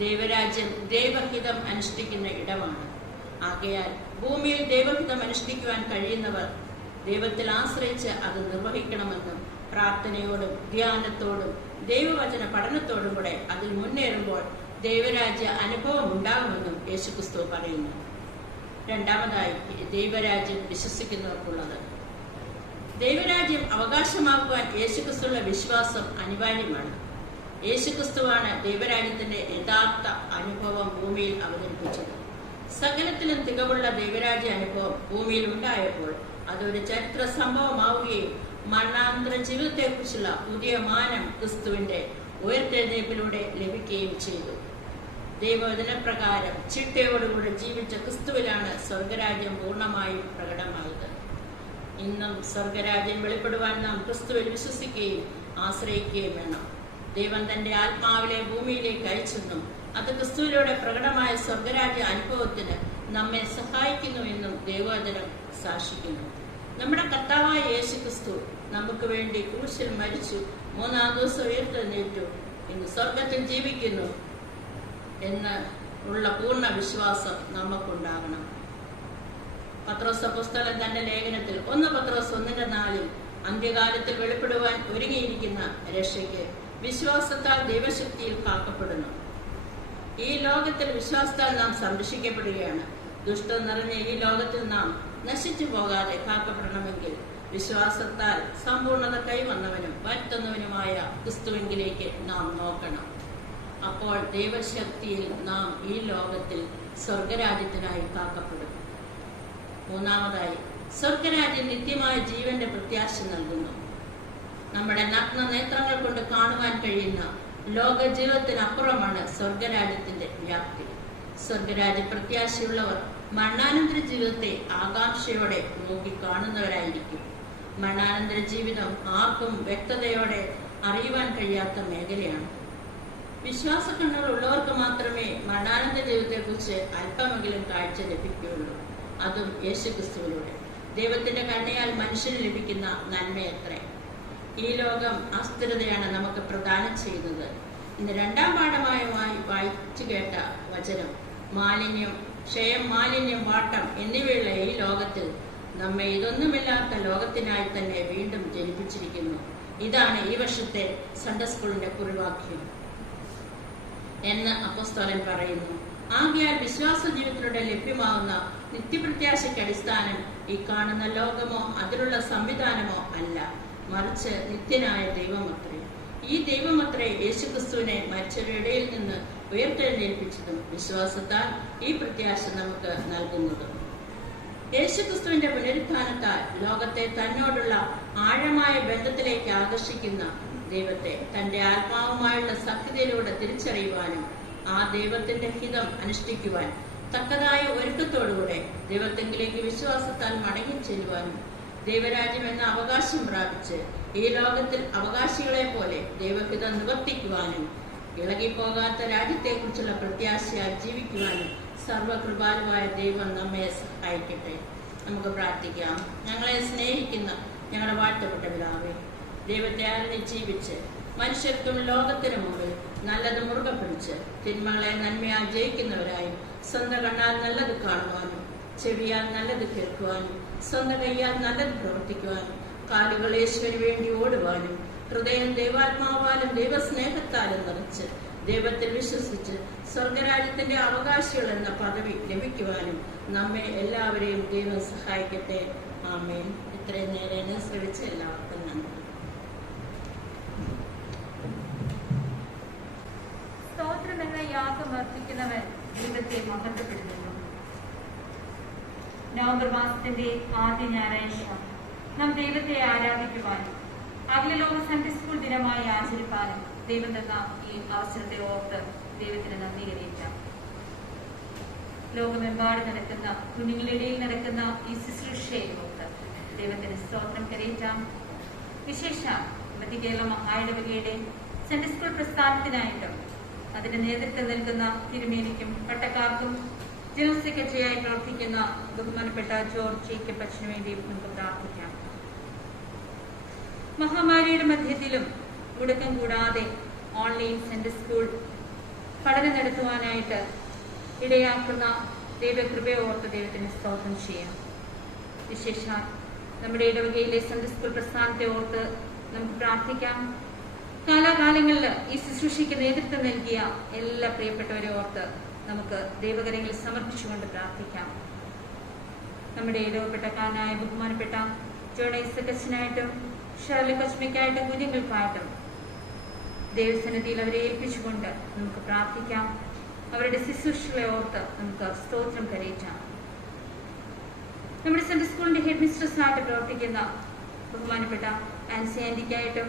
ദൈവരാജ്യം ദൈവഹിതം അനുഷ്ഠിക്കുന്ന ഇടമാണ്. ആകയാൽ ഭൂമിയിൽ ദൈവഹിതം അനുഷ്ഠിക്കുവാൻ കഴിയുന്നവർ ദൈവത്തിൽ ആശ്രയിച്ച് അത് നിർവഹിക്കണമെന്നും പ്രാർത്ഥനയോടും ധ്യാനത്തോടും ദൈവവചന പഠനത്തോടും കൂടെ അതിൽ മുന്നേറുമ്പോൾ ദൈവരാജ്യ അനുഭവം ഉണ്ടാകുമെന്നും യേശുക്രിസ്തു പറയുന്നു. രണ്ടാമതായി, ദൈവരാജ്യം വിശ്വസിക്കുന്നവർക്കുള്ളത്. ദൈവരാജ്യം അവകാശമാക്കുവാൻ യേശുക്രിസ്തുവിന്റെ വിശ്വാസം അനിവാര്യമാണ്. യേശുക്രിസ്തുവാണ് ദൈവരാജ്യത്തിന്റെ യഥാർത്ഥ അനുഭവം ഭൂമിയിൽ അവതരിപ്പിച്ചത്. സകലത്തിലും തികവുള്ള ദൈവരാജ്യ അനുഭവം ഭൂമിയിൽ ഉണ്ടായപ്പോൾ അതൊരു ചരിത്ര സംഭവമാവുകയും മരണാനന്തര ജീവിതത്തെക്കുറിച്ചുള്ള പുതിയ മാനം ക്രിസ്തുവിന്റെ ഉയർത്തെഴുന്നേൽപ്പിലൂടെ ലഭിക്കുകയും ചെയ്തു. ദൈവവചനപ്രകാരം ചിട്ടയോടുകൂടെ ജീവിച്ച ക്രിസ്തുവിലാണ് സ്വർഗരാജ്യം പൂർണ്ണമായും പ്രകടമായത്. ഇന്നും സ്വർഗരാജ്യം വെളിപ്പെടുവാൻ നാം ക്രിസ്തുവിൽ വിശ്വസിക്കുകയും ആശ്രയിക്കുകയും വേണം. ദൈവം തന്റെ ആത്മാവിലെ ഭൂമിയിലേക്ക് അയച്ചെന്നും അത് ക്രിസ്തുവിലൂടെ പ്രകടമായ സ്വർഗരാജ്യ അനുഭവത്തിന് നമ്മെ സഹായിക്കുന്നുവെന്നും ദൈവവചനം സാക്ഷിക്കുന്നു. നമ്മുടെ കർത്താവായ യേശു ക്രിസ്തു നമുക്ക് വേണ്ടി ക്രൂശിൽ മരിച്ചു, മൂന്നാം ദിവസം ഉയർത്തെഴുന്നേറ്റു, ഇന്ന് സ്വർഗത്തിൽ ജീവിക്കുന്നു എന്ന് ഉള്ള പൂർണ്ണ വിശ്വാസം നമുക്കുണ്ടാകണം. പത്രോസ് അപ്പോസ്തലൻ തന്റെ ലേഖനത്തിൽ 1 പത്രോസ് 1:4 അന്ത്യകാലത്തിൽ വെളിപ്പെടുവാൻ ഒരുങ്ങിയിരിക്കുന്ന രക്ഷയ്ക്ക് വിശ്വാസത്താൽ ദൈവശക്തിയിൽ കാക്കപ്പെടുന്നു. ഈ ലോകത്തിൽ വിശ്വാസത്താൽ നാം സംരക്ഷിക്കപ്പെടുകയാണ്. ദുഷ്ടം നിറഞ്ഞ ഈ ലോകത്തിൽ നാം നശിച്ചു പോകാതെ കാക്കപ്പെടണമെങ്കിൽ വിശ്വാസത്താൽ സമ്പൂർണത കൈവന്നവനും വരുത്തുന്നവനുമായ ക്രിസ്തുവിലേക്ക് നാം നോക്കണം. അപ്പോൾ ദൈവശക്തിയിൽ നാം ഈ ലോകത്തിൽ സ്വർഗരാജ്യത്തിനായി കാക്കപ്പെടും. മൂന്നാമതായി, സ്വർഗരാജ്യം നിത്യമായ ജീവന്റെ പ്രത്യാശ നൽകുന്നു. നമ്മുടെ നഗ്ന നേത്രങ്ങൾ കൊണ്ട് കാണുവാൻ കഴിയുന്ന ലോക ജീവിതത്തിനപ്പുറമാണ് സ്വർഗരാജ്യത്തിന്റെ വ്യാപ്തി. സ്വർഗരാജ്യ പ്രത്യാശയുള്ളവർ മരണാനന്തര ജീവിതത്തെ ആകാംക്ഷയോടെ നോക്കി കാണുന്നവരായിരിക്കും. മരണാനന്തര ജീവിതം ആർക്കും വ്യക്തതയോടെ അറിയുവാൻ കഴിയാത്ത മേഖലയാണ്. വിശ്വാസ കണ്ണുകളുള്ളവർക്ക് മാത്രമേ മരണാനന്തര ജീവിതത്തെക്കുറിച്ച് അല്പമെങ്കിലും കാഴ്ച ലഭിക്കുകയുള്ളൂ. അതും യേശുക്രിസ്തുവിലൂടെ. ദൈവത്തിന്റെ കണ്ണയാൽ മനുഷ്യന് ലഭിക്കുന്ന നന്മയത്രേ. ഈ ലോകം അസ്ഥിരതയാണ് നമുക്ക് പ്രദാനം ചെയ്യുന്നത്. ഇന്ന് 2ാം പാഠമായി വായിച്ചു കേട്ട വചനം മാലിന്യം, ക്ഷയം, മാലിന്യം, വാട്ടം എന്നിവയുള്ള ഈ ലോകത്തിൽ നമ്മെ ഇതൊന്നുമില്ലാത്ത ലോകത്തിനായി തന്നെ വീണ്ടും ജനിപ്പിച്ചിരിക്കുന്നു. ഇതാണ് ഈ വർഷത്തെ സൺഡേ സ്കൂളിന്റെ കുറിവാക്യം എന്ന് അപ്പോസ്തലൻ പറയുന്നു. ആകയാൽ വിശ്വാസ ജീവിതത്തിലൂടെ ലഭ്യമാവുന്ന നിത്യപ്രത്യാശയ്ക്ക് അടിസ്ഥാനം ഈ കാണുന്ന ലോകമോ അതിലുള്ള സംവിധാനമോ അല്ല, മറിച്ച് നിത്യനായ ദൈവമത്രേ. ഈ ദൈവമത്രേ യേശുക്രിസ്തുവിനെ മരിച്ചവരുടെ ഇടയിൽ നിന്ന് ഉയർത്തെഴുന്നേൽപ്പിച്ചതും വിശ്വാസത്താൽ ഈ പ്രത്യാശ നമുക്ക് നൽകുന്നതും. യേശുക്രിസ്തുവിന്റെ പുനരുത്ഥാനത്താൽ ലോകത്തെ തന്നോടുള്ള ആഴമായ ബന്ധത്തിലേക്ക് ആകർഷിക്കുന്ന ദൈവത്തെ തന്റെ ആത്മാവുമായുള്ള സഖ്യതയിലൂടെ തിരിച്ചറിയുവാനും ആ ദൈവത്തിന്റെ ഹിതം അനുഷ്ഠിക്കുവാൻ തക്കതായ ഒരുക്കത്തോടുകൂടെ ദൈവത്തെങ്കിലേക്ക് വിശ്വാസത്താൽ മടങ്ങി ചെല്ലുവാനും ദൈവരാജ്യം എന്ന അവകാശം പ്രാപിച്ച് ഈ ലോകത്തിൽ അവകാശികളെ പോലെ ദൈവഹിതം നിവർത്തിക്കുവാനും ഇളകിപ്പോകാത്ത രാജ്യത്തെക്കുറിച്ചുള്ള പ്രത്യാശയാൽ ജീവിക്കുവാനും സർവകൃപാലുവായ ദൈവം നമ്മെ സഹായിക്കട്ടെ. നമുക്ക് പ്രാർത്ഥിക്കാം. ഞങ്ങളെ സ്നേഹിക്കുന്ന ഞങ്ങളുടെ വാഴ്ത്തപ്പെട്ട പിതാവേ, ദൈവത്തെ അറിഞ്ഞ് ജീവിച്ച് മനുഷ്യർക്കും ലോകത്തിനു മുമ്പിൽ നല്ലത് മുറുകെ പിടിച്ച് തിന്മകളെ നന്മയാൽ ജയിക്കുന്നവരായും സ്വന്തം കണ്ണാൽ നല്ലത് കാണുവാനും ചെവിയാൽ നല്ലത് കേൾക്കുവാനും സ്വന്തം കൈയാൽ നല്ലത് പ്രവർത്തിക്കുവാനും കാലുകൾ യേശുവിന് വേണ്ടി ഓടുവാനും ഹൃദയം ദൈവാത്മാവാലും ദൈവസ്നേഹത്താലും നിറച്ച് ദൈവത്തിൽ വിശ്വസിച്ച് സ്വർഗരാജ്യത്തിന്റെ അവകാശികൾ എന്ന പദവി ലഭിക്കുവാനും നമ്മെ എല്ലാവരെയും ദൈവം സഹായിക്കട്ടെ. ആമേൻ. ഇത്രയും നേരം എന്നെ ശ്രമിച്ച എല്ലാവർക്കും നന്ദി. സ്തോത്രമെന്ന യാഗം അർപ്പിക്കുന്നവൻ ദൈവത്തെ മഹത്വപ്പെടുത്തുന്നു. നവംബർ മാസത്തിന്റെ ആദ്യ ഞായറാഴ്ച നാം ദൈവത്തെ ആരാധിക്കുവാനും അഖിലലോക സൺഡേ സ്കൂൾ ദിനമായി ആചരിപ്പാനും ദൈവം തന്ന ഈ അവസരത്തെ ഓർത്ത് ദൈവത്തിന് നന്ദി കരയിക്കാം. ലോകമെമ്പാടും നടക്കുന്ന കുഞ്ഞുങ്ങളിടയിൽ നടക്കുന്ന ഈ ശുശ്രൂഷയെ ഓർത്ത് ദൈവത്തിന് സ്തോത്രം കരയിക്കാം. വിശേഷ മധ്യ കേരള മഹായിടവകയുടെ സൺഡേ സ്കൂൾ പ്രസ്ഥാനത്തിനായിട്ടും അതിന് നേതൃത്വം നൽകുന്ന തിരുമേനിക്കും പട്ടക്കാർക്കും ജനറൽ സെക്രട്ടറിയായി പ്രവർത്തിക്കുന്ന ബഹുമാനപ്പെട്ട ജോർജ് ജേക്കബ് അച്ഛനു വേണ്ടിയും നമുക്ക് പ്രാർത്ഥിക്കാം. മഹാമാരിയുടെ മധ്യത്തിലും മുടക്കം കൂടാതെ ഓൺലൈൻ സൺഡേ സ്കൂൾ പഠനം നടത്തുവാനായിട്ട് ഇടയാക്കുന്ന ദൈവകൃപയെ ഓർത്ത് ദൈവത്തിന് സ്തോത്രം ചെയ്യാം. വിശേഷാൽ നമ്മുടെ ഇടവകയിലെ സൺഡേ സ്കൂൾ പ്രസ്ഥാനത്തെ ഓർത്ത് നമുക്ക് പ്രാർത്ഥിക്കാം. കാലാകാലങ്ങളിൽ ഈ ശുശ്രൂഷയ്ക്ക് നേതൃത്വം നൽകിയ എല്ലാ പ്രിയപ്പെട്ടവരെ ഓർത്ത് നമുക്ക് ദൈവകരങ്ങളിൽ സമർപ്പിച്ചുകൊണ്ട് പ്രാർത്ഥിക്കാം. നമ്മുടെ ഇടവപ്പെട്ടക്കാരനായ ബഹുമാനപ്പെട്ട ജോൺ ഐസക്കച്ചനായിട്ടും ഷർലി കൊച്മിക്കായിട്ടും കുഞ്ഞുങ്ങൾക്കായിട്ടും ദൈവസന്നിധിയിൽ അവരെ ഏൽപ്പിച്ചുകൊണ്ട് നമുക്ക് പ്രാർത്ഥിക്കാം. അവരുടെ ശുശ്രൂഷകളെ ഓർത്ത് നമുക്ക് സ്തോത്രം കരയിക്കാം. നമ്മുടെ സൺഡേ സ്കൂളിന്റെ ഹെഡ് മിസ്ട്രസ് ആയിട്ട് പ്രവർത്തിക്കുന്ന ബഹുമാനപ്പെട്ട ആൻസി ആന്റിക്കായിട്ടും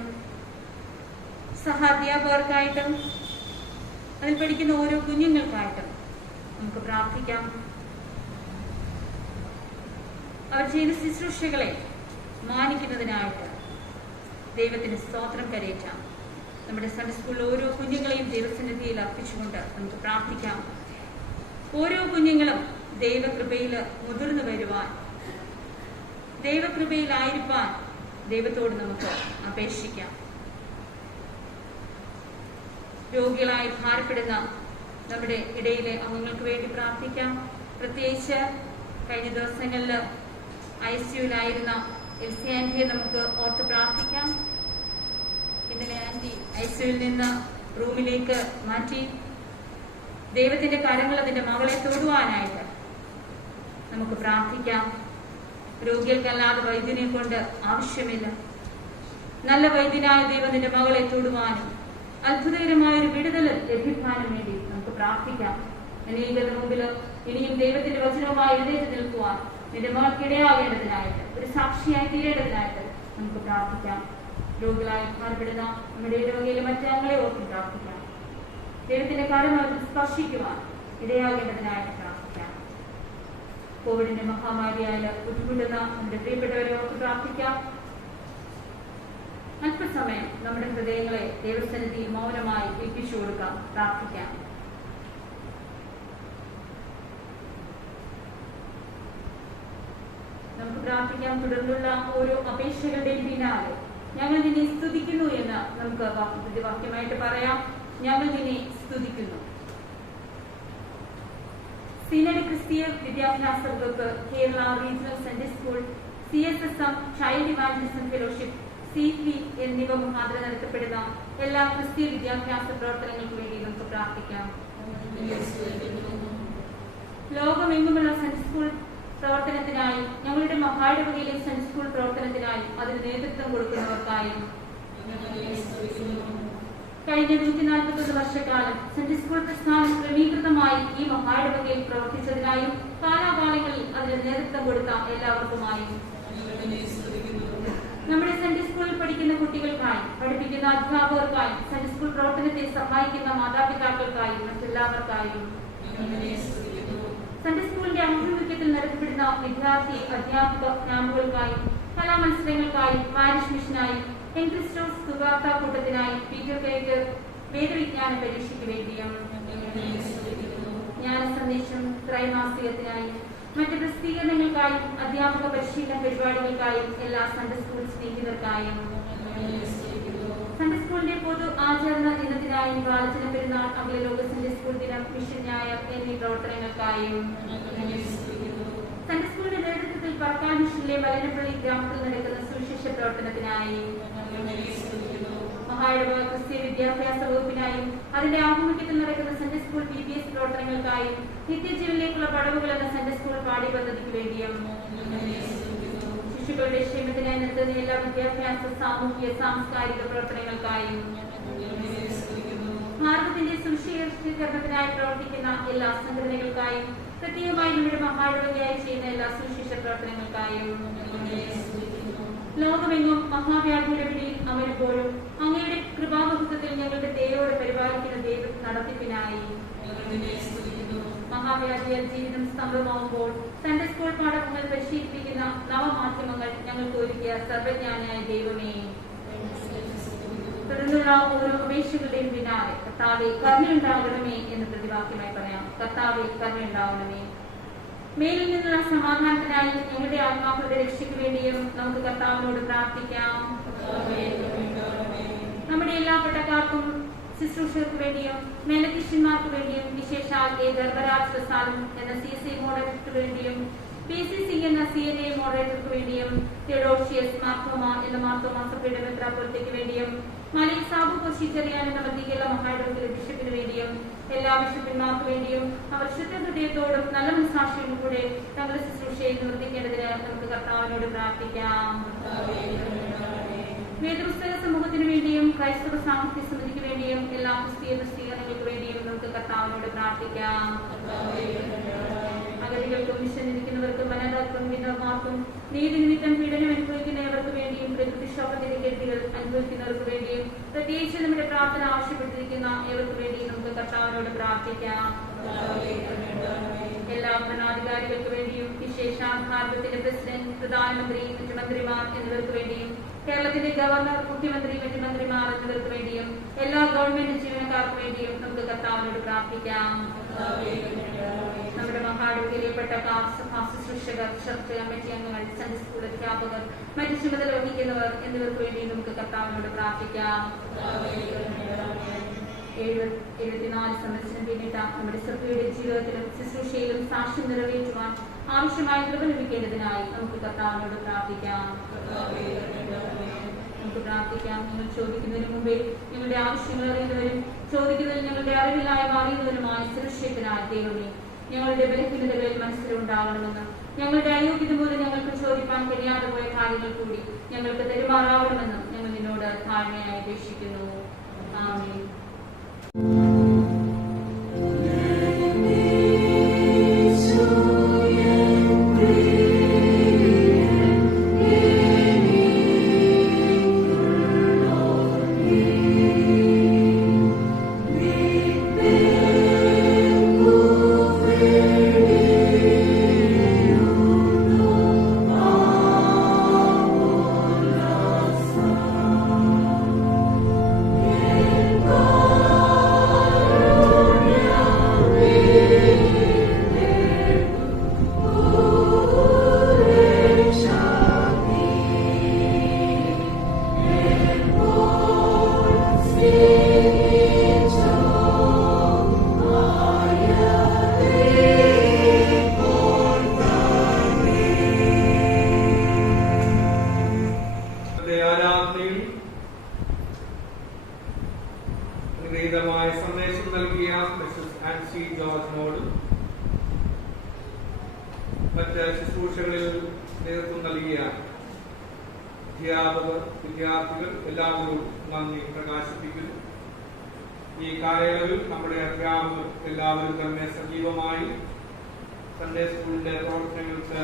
സഹാധ്യാപകർക്കായിട്ടും അതിൽ പഠിക്കുന്ന ഓരോ കുഞ്ഞുങ്ങൾക്കായിട്ടും നമുക്ക് പ്രാർത്ഥിക്കാം. അവർ ചെയ്യുന്ന ശുശ്രൂഷകളെ മാനിക്കുന്നതിനായിട്ട് ദൈവത്തിന് സ്തോത്രം കരയിക്കാം. നമ്മുടെ സൺഡേ സ്കൂളിൽ ഓരോ കുഞ്ഞുങ്ങളെയും ദൈവസന്നിധിയിൽ അർപ്പിച്ചുകൊണ്ട് നമുക്ക് പ്രാർത്ഥിക്കാം. ഓരോ കുഞ്ഞുങ്ങളും ദൈവകൃപയിൽ മുതിർന്നു വരുവാൻ, ദൈവകൃപയിലായിരിക്കാൻ ദൈവത്തോട് നമുക്ക് അപേക്ഷിക്കാം. രോഗികളായി ഭാരപ്പെടുന്ന നമ്മുടെ ഇടയിലെ അംഗങ്ങൾക്ക് വേണ്ടി പ്രാർത്ഥിക്കാം. പ്രത്യേകിച്ച് കഴിഞ്ഞ ദിവസങ്ങളിൽ ICUവിലായിരുന്ന എൽസി ആന്റിയെ നമുക്ക് ഓർത്ത് പ്രാർത്ഥിക്കാം. ഇന്നലെ ആന്റി ICUവിൽ നിന്ന് റൂമിലേക്ക് മാറ്റി. ദൈവത്തിന്റെ കരങ്ങൾ അതിന്റെ മകളെ തൊടുവാനായിട്ട് നമുക്ക് പ്രാർത്ഥിക്കാം. രോഗികൾക്കല്ലാതെ വൈദ്യനെ കൊണ്ട് ആവശ്യമില്ല. നല്ല വൈദ്യനായ ദൈവം നിന്റെ മകളെ തൊടുവാനും അത്ഭുതകരമായ ഒരു വിടുതൽ ലഭിക്കാനും വേണ്ടി നമുക്ക് പ്രാർത്ഥിക്കാം. അനേകരുടെ മുമ്പിൽ ഇനിയും ദൈവത്തിന്റെ വചനവുമായി എഴുന്നേറ്റ് നിൽക്കുവാൻ നിന്റെ മകൾക്ക് ഇടയാകേണ്ടതിനായിട്ട്, ഒരു സാക്ഷിയായി തീരേണ്ടതിനായിട്ട് നമുക്ക് പ്രാർത്ഥിക്കാം. രോഗികളായി ഭാരപ്പെടുന്ന നമ്മുടെ രോഗിയിലെ മറ്റങ്ങളെ ഓർത്ത് പ്രാർത്ഥിക്കാം. ദൈവത്തിന്റെ കാര്യം അവർക്ക് സ്പർശിക്കുവാൻ ഇടയാകേണ്ടതിനായിട്ട് പ്രാർത്ഥിക്കാം. കോവിഡിന്റെ മഹാമാരിയാൽ ബുദ്ധിമുട്ടുന്ന നമ്മുടെ പ്രിയപ്പെട്ടവരെ ഓർത്ത് പ്രാർത്ഥിക്കാം. അല്പസമയം നമ്മുടെ ഹൃദയങ്ങളെ ദൈവസന്നിധിയിൽ മൗനമായി ഏൽപ്പിച്ചു കൊടുക്കാം, പ്രാർത്ഥിക്കാം. നമുക്ക് പ്രാർത്ഥിക്കാം. തുടർന്നുള്ള ഓരോ അപേക്ഷകളുടെയും പിന്നാലെ ഞങ്ങൾ നിന്നെ സ്തുതിക്കുന്നു എന്ന് നമുക്ക് വാക്യമായിട്ട് പറയാം. ഞങ്ങൾ നിന്നെ സ്തുതിക്കുന്നു. സീനഡ് ക്രിസ്തീയ വിദ്യാഭ്യാസ വകുപ്പ്, Kerala regional Sunday school, CSSM, child evangelism fellowship, CP എന്നിവ മുഖാന്തരം നടത്തപ്പെടുന്ന എല്ലാ ക്രിസ്തീയ വിദ്യാഭ്യാസ പ്രവർത്തനങ്ങൾക്ക് വേണ്ടി നമുക്ക് പ്രാർത്ഥിക്കാം. ലോകമെങ്ങുമുള്ള സൺഡേ സ്കൂൾ പ്രവർത്തനത്തിനായി, ഞങ്ങളുടെ മഹായിടവകയിലെ സൺഡേ സ്കൂൾ പ്രവർത്തനത്തിനായി അതിന് നേതൃത്വം കൊടുക്കുന്നവർക്കായും, കഴിഞ്ഞ 141 വർഷക്കാലം സൺഡേ സ്കൂൾ പ്രസ്ഥാനം ക്രമീകൃതമായി ഈ മഹായിടവകയിൽ പ്രവർത്തിച്ചതിനായും കാലാകാലങ്ങളിൽ അതിന് നേതൃത്വം കൊടുത്ത എല്ലാവർക്കുമായും, നമ്മുടെ സൺഡേ സ്കൂളിൽ പഠിക്കുന്ന കുട്ടികൾക്കായി, പഠിപ്പിക്കുന്ന അധ്യാപകർക്കായി, സൺഡേ സ്കൂൾ പ്രവർത്തനത്തെ സഹായിക്കുന്ന മാതാപിതാക്കൾക്കായും മറ്റെല്ലാവർക്കായും, സൺഡേ സ്കൂളിന്റെ ആഭിമുഖ്യത്തിൽ നടത്തപ്പെടുന്ന വിദ്യാർത്ഥി അധ്യാപക ക്യാമ്പുകൾക്കായും, കലാമത്സരങ്ങൾക്കായും, പാരിഷ് മിഷനായും, ക്രിസ്റ്റോസ് സുവാർത്താ കൂട്ടത്തിനായി, പീറ്റർ കേക്ക് വേദവിജ്ഞാന പരീക്ഷയ്ക്ക് വേണ്ടിയും, ജ്ഞാന സന്ദേശം ത്രൈമാസികത്തിനായി, മറ്റ് പ്രസിദ്ധീകരണങ്ങൾക്കായും, അധ്യാപക പരിശീലന പരിപാടികൾക്കായും, എല്ലാ സൺഡേ സ്കൂൾ സ്നേഹിതർക്കായും, സൺഡേ സ്കൂളിന്റെ പൊതു ആചരണ ദിനത്തിനായും, ബാലജന പെരുന്നാൾ, അഖില ലോക സൺഡേ സ്കൂൾ ദിനം, മിഷൻ ഞായർ എന്നീ പ്രവർത്തനങ്ങൾക്കായും, സൺഡേ സ്കൂളിന്റെ നേതൃത്വത്തിൽ പറക്കാൽ മിഷനിലെ വലനപ്പള്ളി ഗ്രാമത്തിൽ നടക്കുന്ന സുവിശേഷ പ്രവർത്തനത്തിനായി, മഹായിടവക ക്രിസ്തീയ വിദ്യാഭ്യാസ വകുപ്പിനായും, അതിന്റെ ആഭിമുഖ്യത്തിൽ നടക്കുന്ന സൺഡേ സ്കൂൾ BBS പ്രവർത്തനങ്ങൾക്കായും, നിത്യജീവനിലേക്കുള്ള പടവുകൾ എന്ന സൺഡേ സ്കൂൾ പാഠ്യ പദ്ധതിക്ക് വേണ്ടിയും, ശിശുക്കളുടെ ക്ഷേമത്തിനായി നടത്തുന്ന എല്ലാ വിദ്യാഭ്യാസ, സാമൂഹ്യ, സാംസ്കാരിക പ്രവർത്തനങ്ങൾക്കായും, ഭാരതത്തിന്റെ സുവിശേഷീകരണത്തിനായി പ്രവർത്തിക്കുന്ന എല്ലാ സംഘടനകൾക്കായും, പ്രത്യേകമായി നമ്മുടെ മഹായിടവകയായി ചെയ്യുന്ന എല്ലാ സുവിശേഷ പ്രവർത്തനങ്ങൾക്കായും, ലോകമെങ്ങും മഹാവ്യാധിയുടെ പിടിയിൽ അമരുമ്പോഴും അങ്ങയുടെ കൃപാവഹത്വത്തിൽ ഞങ്ങളുടെ ദയോടെ പരിപാലിക്കുന്ന ദൈവ നടത്തിപ്പിനായി, മഹാവ്യാധിയാൽ ജീവിതം സ്തംഭമാവുമ്പോൾ സൺഡേ സ്കൂൾ പാഠങ്ങൾ പരിശീലിപ്പിക്കുന്ന നവമാധ്യമങ്ങൾ ഞങ്ങൾക്ക് ഒരുക്കിയ സർവജ്ഞാനിയായ ദൈവമേ, തുടർന്നുള്ള ഓരോ അപേക്ഷകളുടെയും പിന്നാലെ കർത്താവേ കരുണയുണ്ടാകണമേ എന്ന് പ്രതിവാക്യമായി പറയാം. കർത്താവേ കരുണയുണ്ടാകണമേ. മേലിൽ നിന്നുള്ള സമാധാനത്തിനായി, ഞങ്ങളുടെ ആത്മാക്കളുടെ രക്ഷയ്ക്ക് വേണ്ടിയും നമുക്ക് കർത്താവിനോട് പ്രാർത്ഥിക്കാം. നമ്മുടെ എല്ലാ പട്ടക്കാർക്കും, ശുശ്രൂഷകർക്ക് വേണ്ടിയും, മേലധ്യക്ഷന്മാർക്ക് വേണ്ടിയും, വിശേഷാൽ ധർമ്മരാജ് പ്രസാദം എന്ന CSA മോഡറേറ്റർക്ക് വേണ്ടിയും, PCC എന്ന CNA മോഡറേറ്റർക്ക് വേണ്ടിയും, തെഡോഷ്യസ് മാർത്തോമ എന്ന മാർത്തോമ സഭയുടെ മെത്രാപ്പൊലിത്തയ്ക്ക് വേണ്ടിയും, മലയിൽ സാബു കൊശിച്ചെറിയാൻ എന്ന മധ്യകേരള മഹായിടവകയിലെ ബിഷപ്പിന് വേണ്ടിയും, എല്ലാ ബിഷപ്പന്മാർക്ക് വേണ്ടിയും അവർ ശുദ്ധ ഹൃദയത്തോടും നല്ല മനസ്സാക്ഷിയോടും കൂടെ തങ്ങളുടെ ശുശ്രൂഷയെ നിവർത്തിക്കേണ്ടതിന് നമുക്ക് കർത്താവിനോട് പ്രാർത്ഥിക്കാം. വേദപുസ്തക സമൂഹത്തിന് വേണ്ടിയും, ക്രൈസ്തവ സാഹിത്യ സമിതിക്ക് വേണ്ടിയും, എല്ലാ ക്രിസ്തീയ പ്രസിദ്ധീകരണങ്ങൾക്ക് വേണ്ടിയും നമുക്ക് കർത്താവിനോട് പ്രാർത്ഥിക്കാം. അഗതികൾക്കും വിശന്നിരിക്കുന്നവർക്കും, അനാഥർക്കും, വിധവമാർക്കും, നീതി നിമിത്തം പീഡനം അനുഭവിക്കുന്നവർക്ക് വേണ്ടിയും, പ്രകൃതിക്ഷോഭത്തിന്റെ കെടുതികൾ അനുഭവിക്കുന്നവർക്ക് വേണ്ടിയും, പ്രത്യേകിച്ച് നമ്മുടെ പ്രാർത്ഥന ആവശ്യപ്പെട്ടിരിക്കുന്ന ഏവർക്ക് വേണ്ടിയും നമുക്ക് കർത്താവിനോട് പ്രാർത്ഥിക്കാം. എല്ലാ ഭരണാധികാരികൾക്ക് വേണ്ടിയും, വിശേഷാൽ ഭാരതത്തിന്റെ പ്രസിഡന്റ്, പ്രധാനമന്ത്രി, മന്ത്രിമാർ എന്നിവർക്ക് വേണ്ടിയും, കേരളത്തിന്റെ ഗവർണർ, മുഖ്യമന്ത്രി, മറ്റ് മന്ത്രിമാർ എന്നിവർക്ക് വേണ്ടിയും എല്ലാ ഗവൺമെന്റ് ജീവനക്കാർക്ക് വേണ്ടിയും നമുക്ക് കർത്താവിനോട് പ്രാർത്ഥിക്കാം. നമ്മുടെ മഹാടുക്കിലെപ്പെട്ട ശുശ്രൂഷകർ, ചർച്ച് കമ്മിറ്റി അംഗങ്ങൾ, സൺഡേ സ്കൂൾ അധ്യാപകർ, മറ്റ് ചുമതല വഹിക്കുന്നവർ എന്നിവർക്ക് വേണ്ടി നമുക്ക് കർത്താവിനോട് പ്രാർത്ഥിക്കാം. 74 സംവത്സരം പിന്നിട്ട നമ്മുടെ സഭയുടെ ജീവിതത്തിലും ശുശ്രൂഷയിലും സാക്ഷ്യം നിറവേറ്റുവാൻ ആവശ്യമായ കൃപ ലഭിക്കേണ്ടതിനായി നമുക്ക് കർത്താവിനോട് പ്രാർത്ഥിക്കാം. നമുക്ക് പ്രാർത്ഥിക്കാം. നിങ്ങൾ ചോദിക്കുന്നതിന് മുമ്പേ ഞങ്ങളുടെ ആവശ്യങ്ങൾ അറിയുന്നവരും ചോദിക്കുന്നതിൽ ഞങ്ങളുടെ അറിവില്ലായ്മ അറിയുന്നവരുമായ സുരക്ഷിതനായ ദൈവമേ, ഞങ്ങളുടെ ബലഹീനതകളിൽ മനസ്സിലുണ്ടാവണമെന്ന്, ഞങ്ങളുടെ അയോഗ്യത മൂലം ഞങ്ങൾക്ക് ചോദിപ്പാൻ കഴിയാതെ പോയ കാര്യങ്ങൾ കൂടി ഞങ്ങൾക്ക് തെരുമാറാവണമെന്നും ഞങ്ങൾ നിന്നോട് താഴ്മയായി അപേക്ഷിക്കുന്നു. ആമേൻ. സന്ദേശം നൽകിയ മിസസ് ആൻസി ജോർജിനോടും മറ്റ് ശുശ്രൂഷകളിൽ നേതൃത്വം നൽകിയ അധ്യാപകർ, വിദ്യാർത്ഥികൾ എല്ലാവരും നന്ദി പ്രകാശിപ്പിക്കുന്നു. ഈ കാലയളവിൽ നമ്മുടെ അധ്യാപകർ എല്ലാവരും തന്നെ സജീവമായി സൺഡേ സ്കൂളിന്റെ പ്രവർത്തനങ്ങൾക്ക്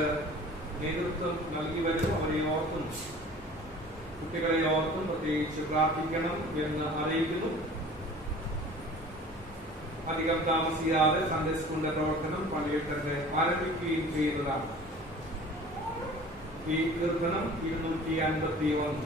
നേതൃത്വം നൽകി വരുന്നു. അവരെ ഓർത്തും കുട്ടികളെ ഓർത്തും പ്രത്യേകിച്ച് പ്രാർത്ഥിക്കണം എന്ന് അറിയിക്കുന്നു. അധികം താമസിയാതെ സൺഡേ സ്കൂളിന്റെ പ്രവർത്തനം പള്ളിയിൽ തന്നെ ആരംഭിക്കുകയും ചെയ്യുന്നതാണ്. ഈ കീർത്തനം 251.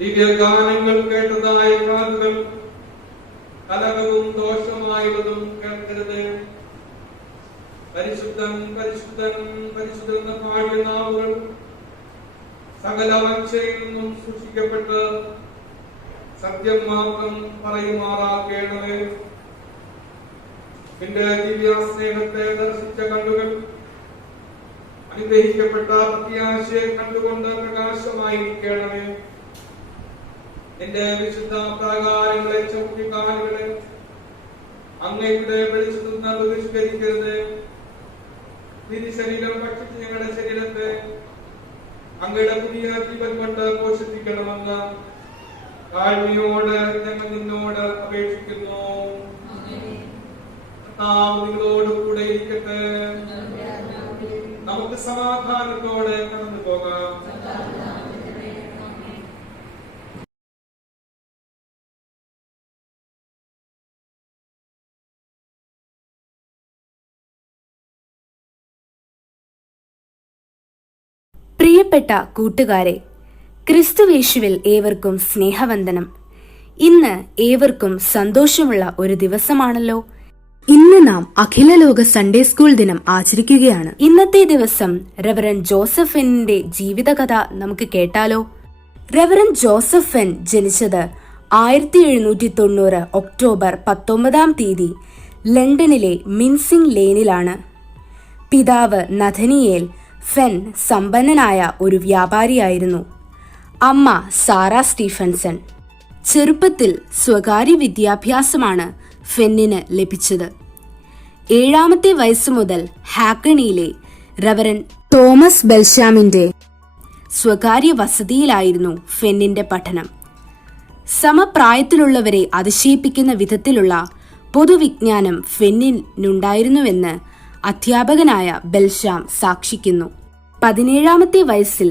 ദിവ്യഗാനങ്ങൾ കേട്ടതായ കാതുകൾ കലകവും ദോഷമായതും കേൾക്കരുത്. പരിശുദ്ധൻ പരിശുദ്ധൻ പരിശുദ്ധൻ എന്ന പാടിയ നാവുകൾ സകല വഞ്ചയിൽ നിന്നും സൂക്ഷിക്കപ്പെട്ട് സത്യം മാത്രം പറയുമാറാക്കേണമേ. നിന്റെ ദിവ്യ സ്നേഹത്തെ ദർശിച്ച കണ്ണുകൾ അനുഗ്രഹിക്കപ്പെട്ട പ്രത്യാശയെ കണ്ടുകൊണ്ട് പ്രകാശമായിരിക്കണമേ. നിന്റെ വിശുദ്ധ പ്രാകാരങ്ങളെ ചവിട്ടിക്കാലുകളെ അങ്ങയുടെ വെളിച്ചത്തിൽ നിന്ന് ബഹിഷ്കരിക്കരുത്. നിന്റെ ശരീരം ഭക്ഷിച്ച് ഞങ്ങളുടെ ശരീരത്തെ അങ്ങയുടെ പുതിയ ജീവൻ കൊണ്ട് പോഷിപ്പിക്കണമെന്ന് താഴ്മയോട് ഞങ്ങൾ നിന്നോട് അപേക്ഷിക്കുന്നു. കർത്താവ് നിങ്ങളോട് കൂടെ ഇരിക്കട്ടെ. നമുക്ക് സമാധാനത്തോടെ കടന്നു പോകാം. പ്രിയപ്പെട്ട കൂട്ടുകാരെ, ക്രിസ്തുവേശുവിൽ ഏവർക്കും സ്നേഹവന്ദനം. ഇന്ന് ഏവർക്കും സന്തോഷമുള്ള ഒരു ദിവസമാണല്ലോ. ഇന്ന് നാം അഖില ലോക സൺഡേ സ്കൂൾ ദിനം ആചരിക്കുകയാണ്. ഇന്നത്തെ ദിവസം റെവറൻഡ് ജോസഫ് ഫെന്നിന്റെ ജീവിതകഥ നമുക്ക് കേട്ടാലോ. റെവറൻഡ് ജോസഫ് ഫെൻ ജനിച്ചത് 1790 ഒക്ടോബർ 19 ലണ്ടനിലെ മിൻസിംഗ് ലെയ്നിലാണ്. പിതാവ് നഥനിയേൽ ഫെൻ സമ്പന്നനായ ഒരു വ്യാപാരിയായിരുന്നു. അമ്മ സാറ സ്റ്റീഫൻസൺ. ചെറുപ്പത്തിൽ സ്വകാര്യ വിദ്യാഭ്യാസമാണ് ഫെന്നിന് ലഭിച്ചത്. 7-ാമത്തെ വയസ്സ് മുതൽ ഹാക്കണിയിലെ റെവറൻഡ് തോമസ് ബെൽഷാമിന്റെ സ്വകാര്യ വസതിയിലായിരുന്നു ഫെന്നിന്റെ പഠനം. സമപ്രായത്തിലുള്ളവരെ അതിശയിപ്പിക്കുന്ന വിധത്തിലുള്ള പൊതുവിജ്ഞാനം ഫെന്നിനുണ്ടായിരുന്നുവെന്ന് അധ്യാപകനായ ബെൽഷാം സാക്ഷിക്കുന്നു. 17-ാമത്തെ വയസ്സിൽ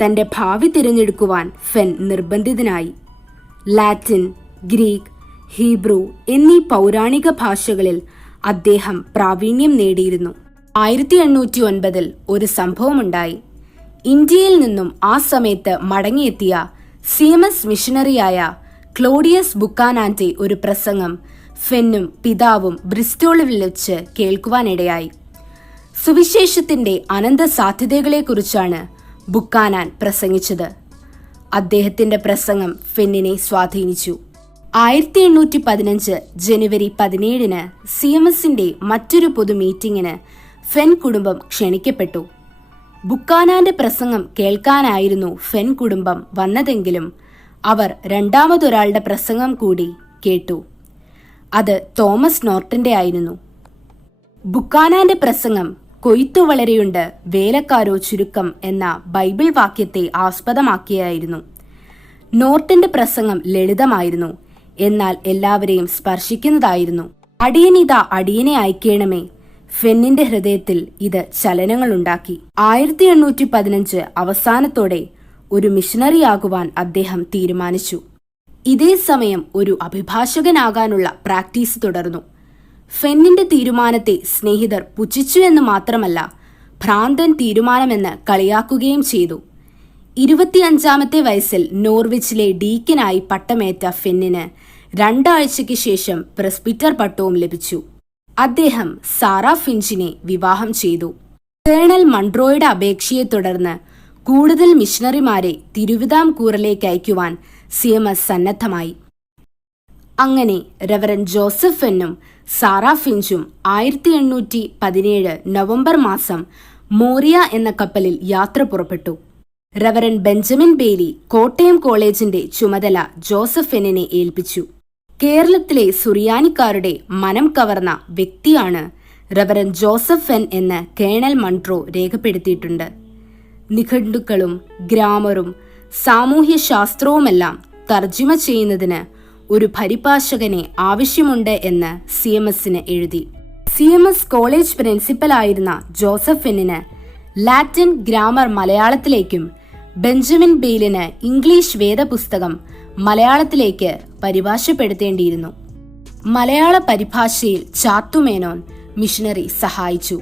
തന്റെ ഭാവി തിരഞ്ഞെടുക്കുവാൻ ഫെൻ നിർബന്ധിതനായി. ലാറ്റിൻ, ഗ്രീക്ക്, ഹീബ്രു എന്നീ പൗരാണിക ഭാഷകളിൽ അദ്ദേഹം പ്രാവീണ്യം നേടിയിരുന്നു. 1809 ഒരു സംഭവമുണ്ടായി. ഇന്ത്യയിൽ നിന്നും ആ സമയത്ത് മടങ്ങിയെത്തിയ CMS മിഷണറിയായ ക്ലോഡിയസ് ബുക്കാനാന്റെ ഒരു പ്രസംഗം ഫെന്നും പിതാവും ബ്രിസ്റ്റോളിൽ വെച്ച് കേൾക്കുവാനിടയായി. സുവിശേഷത്തിന്റെ അനന്ത സാധ്യതകളെക്കുറിച്ചാണ് ബുക്കാനാൻ പ്രസംഗിച്ചത്. അദ്ദേഹത്തിന്റെ പ്രസംഗം ഫെന്നിനെ സ്വാധീനിച്ചു. 1815 ജനുവരി 17 CMSന്റെ മറ്റൊരു പൊതു മീറ്റിംഗിന് ഫെൻ കുടുംബം ക്ഷണിക്കപ്പെട്ടു. ബുക്കാനാന്റെ പ്രസംഗം കേൾക്കാനായിരുന്നു ഫെൻ കുടുംബം വന്നതെങ്കിലും അവർ രണ്ടാമതൊരാളുടെ പ്രസംഗം കൂടി കേട്ടു. അത് തോമസ് നോർട്ടന്റെ ആയിരുന്നു. ബുക്കാനാന്റെ പ്രസംഗം കൊയ്ത്തു വളരെയുണ്ട്, വേലക്കാരോ ചുരുക്കം എന്ന ബൈബിൾ വാക്യത്തെ ആസ്പദമാക്കിയായിരുന്നു. നോർട്ടന്റെ പ്രസംഗം ലളിതമായിരുന്നു, എന്നാൽ എല്ലാവരെയും സ്പർശിക്കുന്നതായിരുന്നു. അടിയനിതാ അടിയനെ അയക്കണമേ. ഫെന്നിന്റെ ഹൃദയത്തിൽ ഇത് ചലനങ്ങളുണ്ടാക്കി. 1815 അവസാനത്തോടെ ഒരു മിഷണറിയാകുവാൻ അദ്ദേഹം തീരുമാനിച്ചു. ഇതേ സമയം ഒരു അഭിഭാഷകനാകാനുള്ള പ്രാക്ടീസ് തുടർന്നു. ഫെന്നിന്റെ തീരുമാനത്തെ സ്നേഹിതർ പുച്ഛിച്ചു എന്ന് മാത്രമല്ല, ഭ്രാന്തൻ തീരുമാനമെന്ന് കളിയാക്കുകയും ചെയ്തു. 25-ാമത്തെ വയസ്സിൽ നോർവിച്ചിലെ ഡീക്കനായി പട്ടമേറ്റ ഫെന്നിന് 2 ആഴ്ചയ്ക്ക് ശേഷം പ്രസ്ബിറ്റർ പട്ടവും ലഭിച്ചു. അദ്ദേഹം സാറ ഫിഞ്ചിനെ വിവാഹം ചെയ്തു. കേണൽ മൺട്രോയുടെ അപേക്ഷയെ തുടർന്ന് കൂടുതൽ മിഷണറിമാരെ തിരുവിതാംകൂറിലേക്ക് അയക്കുവാൻ CMS സന്നദ്ധമായി. അങ്ങനെ റെവറൻഡ് ജോസഫ് ഫെന്നും സാറ ഫിഞ്ചും 1817 നവംബർ മാസം മോറിയ എന്ന കപ്പലിൽ യാത്ര പുറപ്പെട്ടു. റെവറൻഡ് ബെഞ്ചമിൻ ബെയ്ലി കോട്ടയം കോളേജിന്റെ ചുമതല ജോസഫ് ഫെന്നിനെ ഏൽപ്പിച്ചു. കേരളത്തിലെ സുറിയാനിക്കാരുടെ മനം കവർന്ന വ്യക്തിയാണ് റെവറൻഡ് ജോസഫ് ഫെൻ എന്ന് കേണൽ മൺട്രോ രേഖപ്പെടുത്തിയിട്ടുണ്ട്. നിഘണ്ടുക്കളും ഗ്രാമറും സാമൂഹ്യശാസ്ത്രവുമെല്ലാം തർജ്ജിമ ചെയ്യുന്നതിന് ഒരു പരിഭാഷകനെ ആവശ്യമുണ്ട് എന്ന് CMSന് എഴുതി. CMS കോളേജ് പ്രിൻസിപ്പലായിരുന്ന ജോസഫ് ഫെന്നിന് ലാറ്റിൻ ഗ്രാമർ മലയാളത്തിലേക്കും ബെഞ്ചമിൻ ബെയ്ലിന് ഇംഗ്ലീഷ് വേദപുസ്തകം മലയാളത്തിലേക്ക് പരിഭാഷപ്പെടുത്തേണ്ടിയിരുന്നു. മലയാള പരിഭാഷയിൽ ചാത്തുമേനോൻ മിഷണറി സഹായിച്ചു.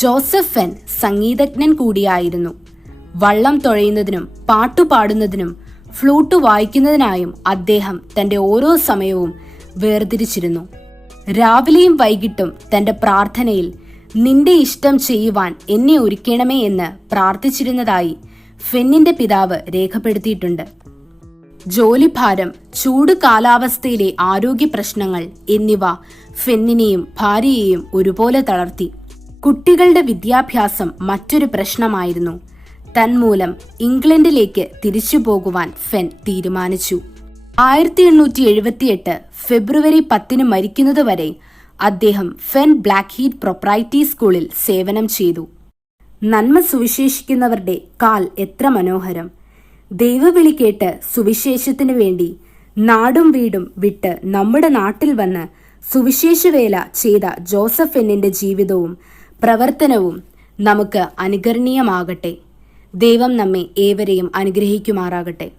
ജോസഫ് ഫെൻ സംഗീതജ്ഞൻ കൂടിയായിരുന്നു. വള്ളം തുഴയുന്നതിനും പാട്ടുപാടുന്നതിനും ഫ്ലൂട്ട് വായിക്കുന്നതിനായും അദ്ദേഹം തന്റെ ഓരോ സമയവും വേർതിരിച്ചിരുന്നു. രാവിലെയും വൈകിട്ടും തന്റെ പ്രാർത്ഥനയിൽ നിന്റെ ഇഷ്ടം ചെയ്യുവാൻ എന്നെ ഒരുക്കണമേ എന്ന് പ്രാർത്ഥിച്ചിരുന്നതായി ഫെന്നിന്റെ പിതാവ് രേഖപ്പെടുത്തിയിട്ടുണ്ട്. ജോലിഭാരം, ചൂട് കാലാവസ്ഥയിലെ ആരോഗ്യ പ്രശ്നങ്ങൾ എന്നിവ ഫെന്നിനെയും ഭാര്യയെയും ഒരുപോലെ തളർത്തി. കുട്ടികളുടെ വിദ്യാഭ്യാസം മറ്റൊരു പ്രശ്നമായിരുന്നു. തന്മൂലം ഇംഗ്ലണ്ടിലേക്ക് തിരിച്ചു പോകുവാൻ ഫെൻ തീരുമാനിച്ചു. 1878 ഫെബ്രുവരി 10 മരിക്കുന്നതുവരെ അദ്ദേഹം ഫെൻ ബ്ലാക്ക്ഹീറ്റ് പ്രൊപ്രൈറ്റി സ്കൂളിൽ സേവനം ചെയ്തു. നന്മ സുവിശേഷിക്കുന്നവരുടെ കാൽ എത്ര മനോഹരം! ദൈവവിളി കേട്ട് സുവിശേഷത്തിനു വേണ്ടി നാടും വീടും വിട്ട് നമ്മുടെ നാട്ടിൽ വന്ന് സുവിശേഷവേല ചെയ്ത ജോസഫ് എന്നിന്റെ ജീവിതവും പ്രവർത്തനവും നമുക്ക് അനുകരണീയമാകട്ടെ. ദൈവം നമ്മെ ഏവരെയും അനുഗ്രഹിക്കുമാറാകട്ടെ.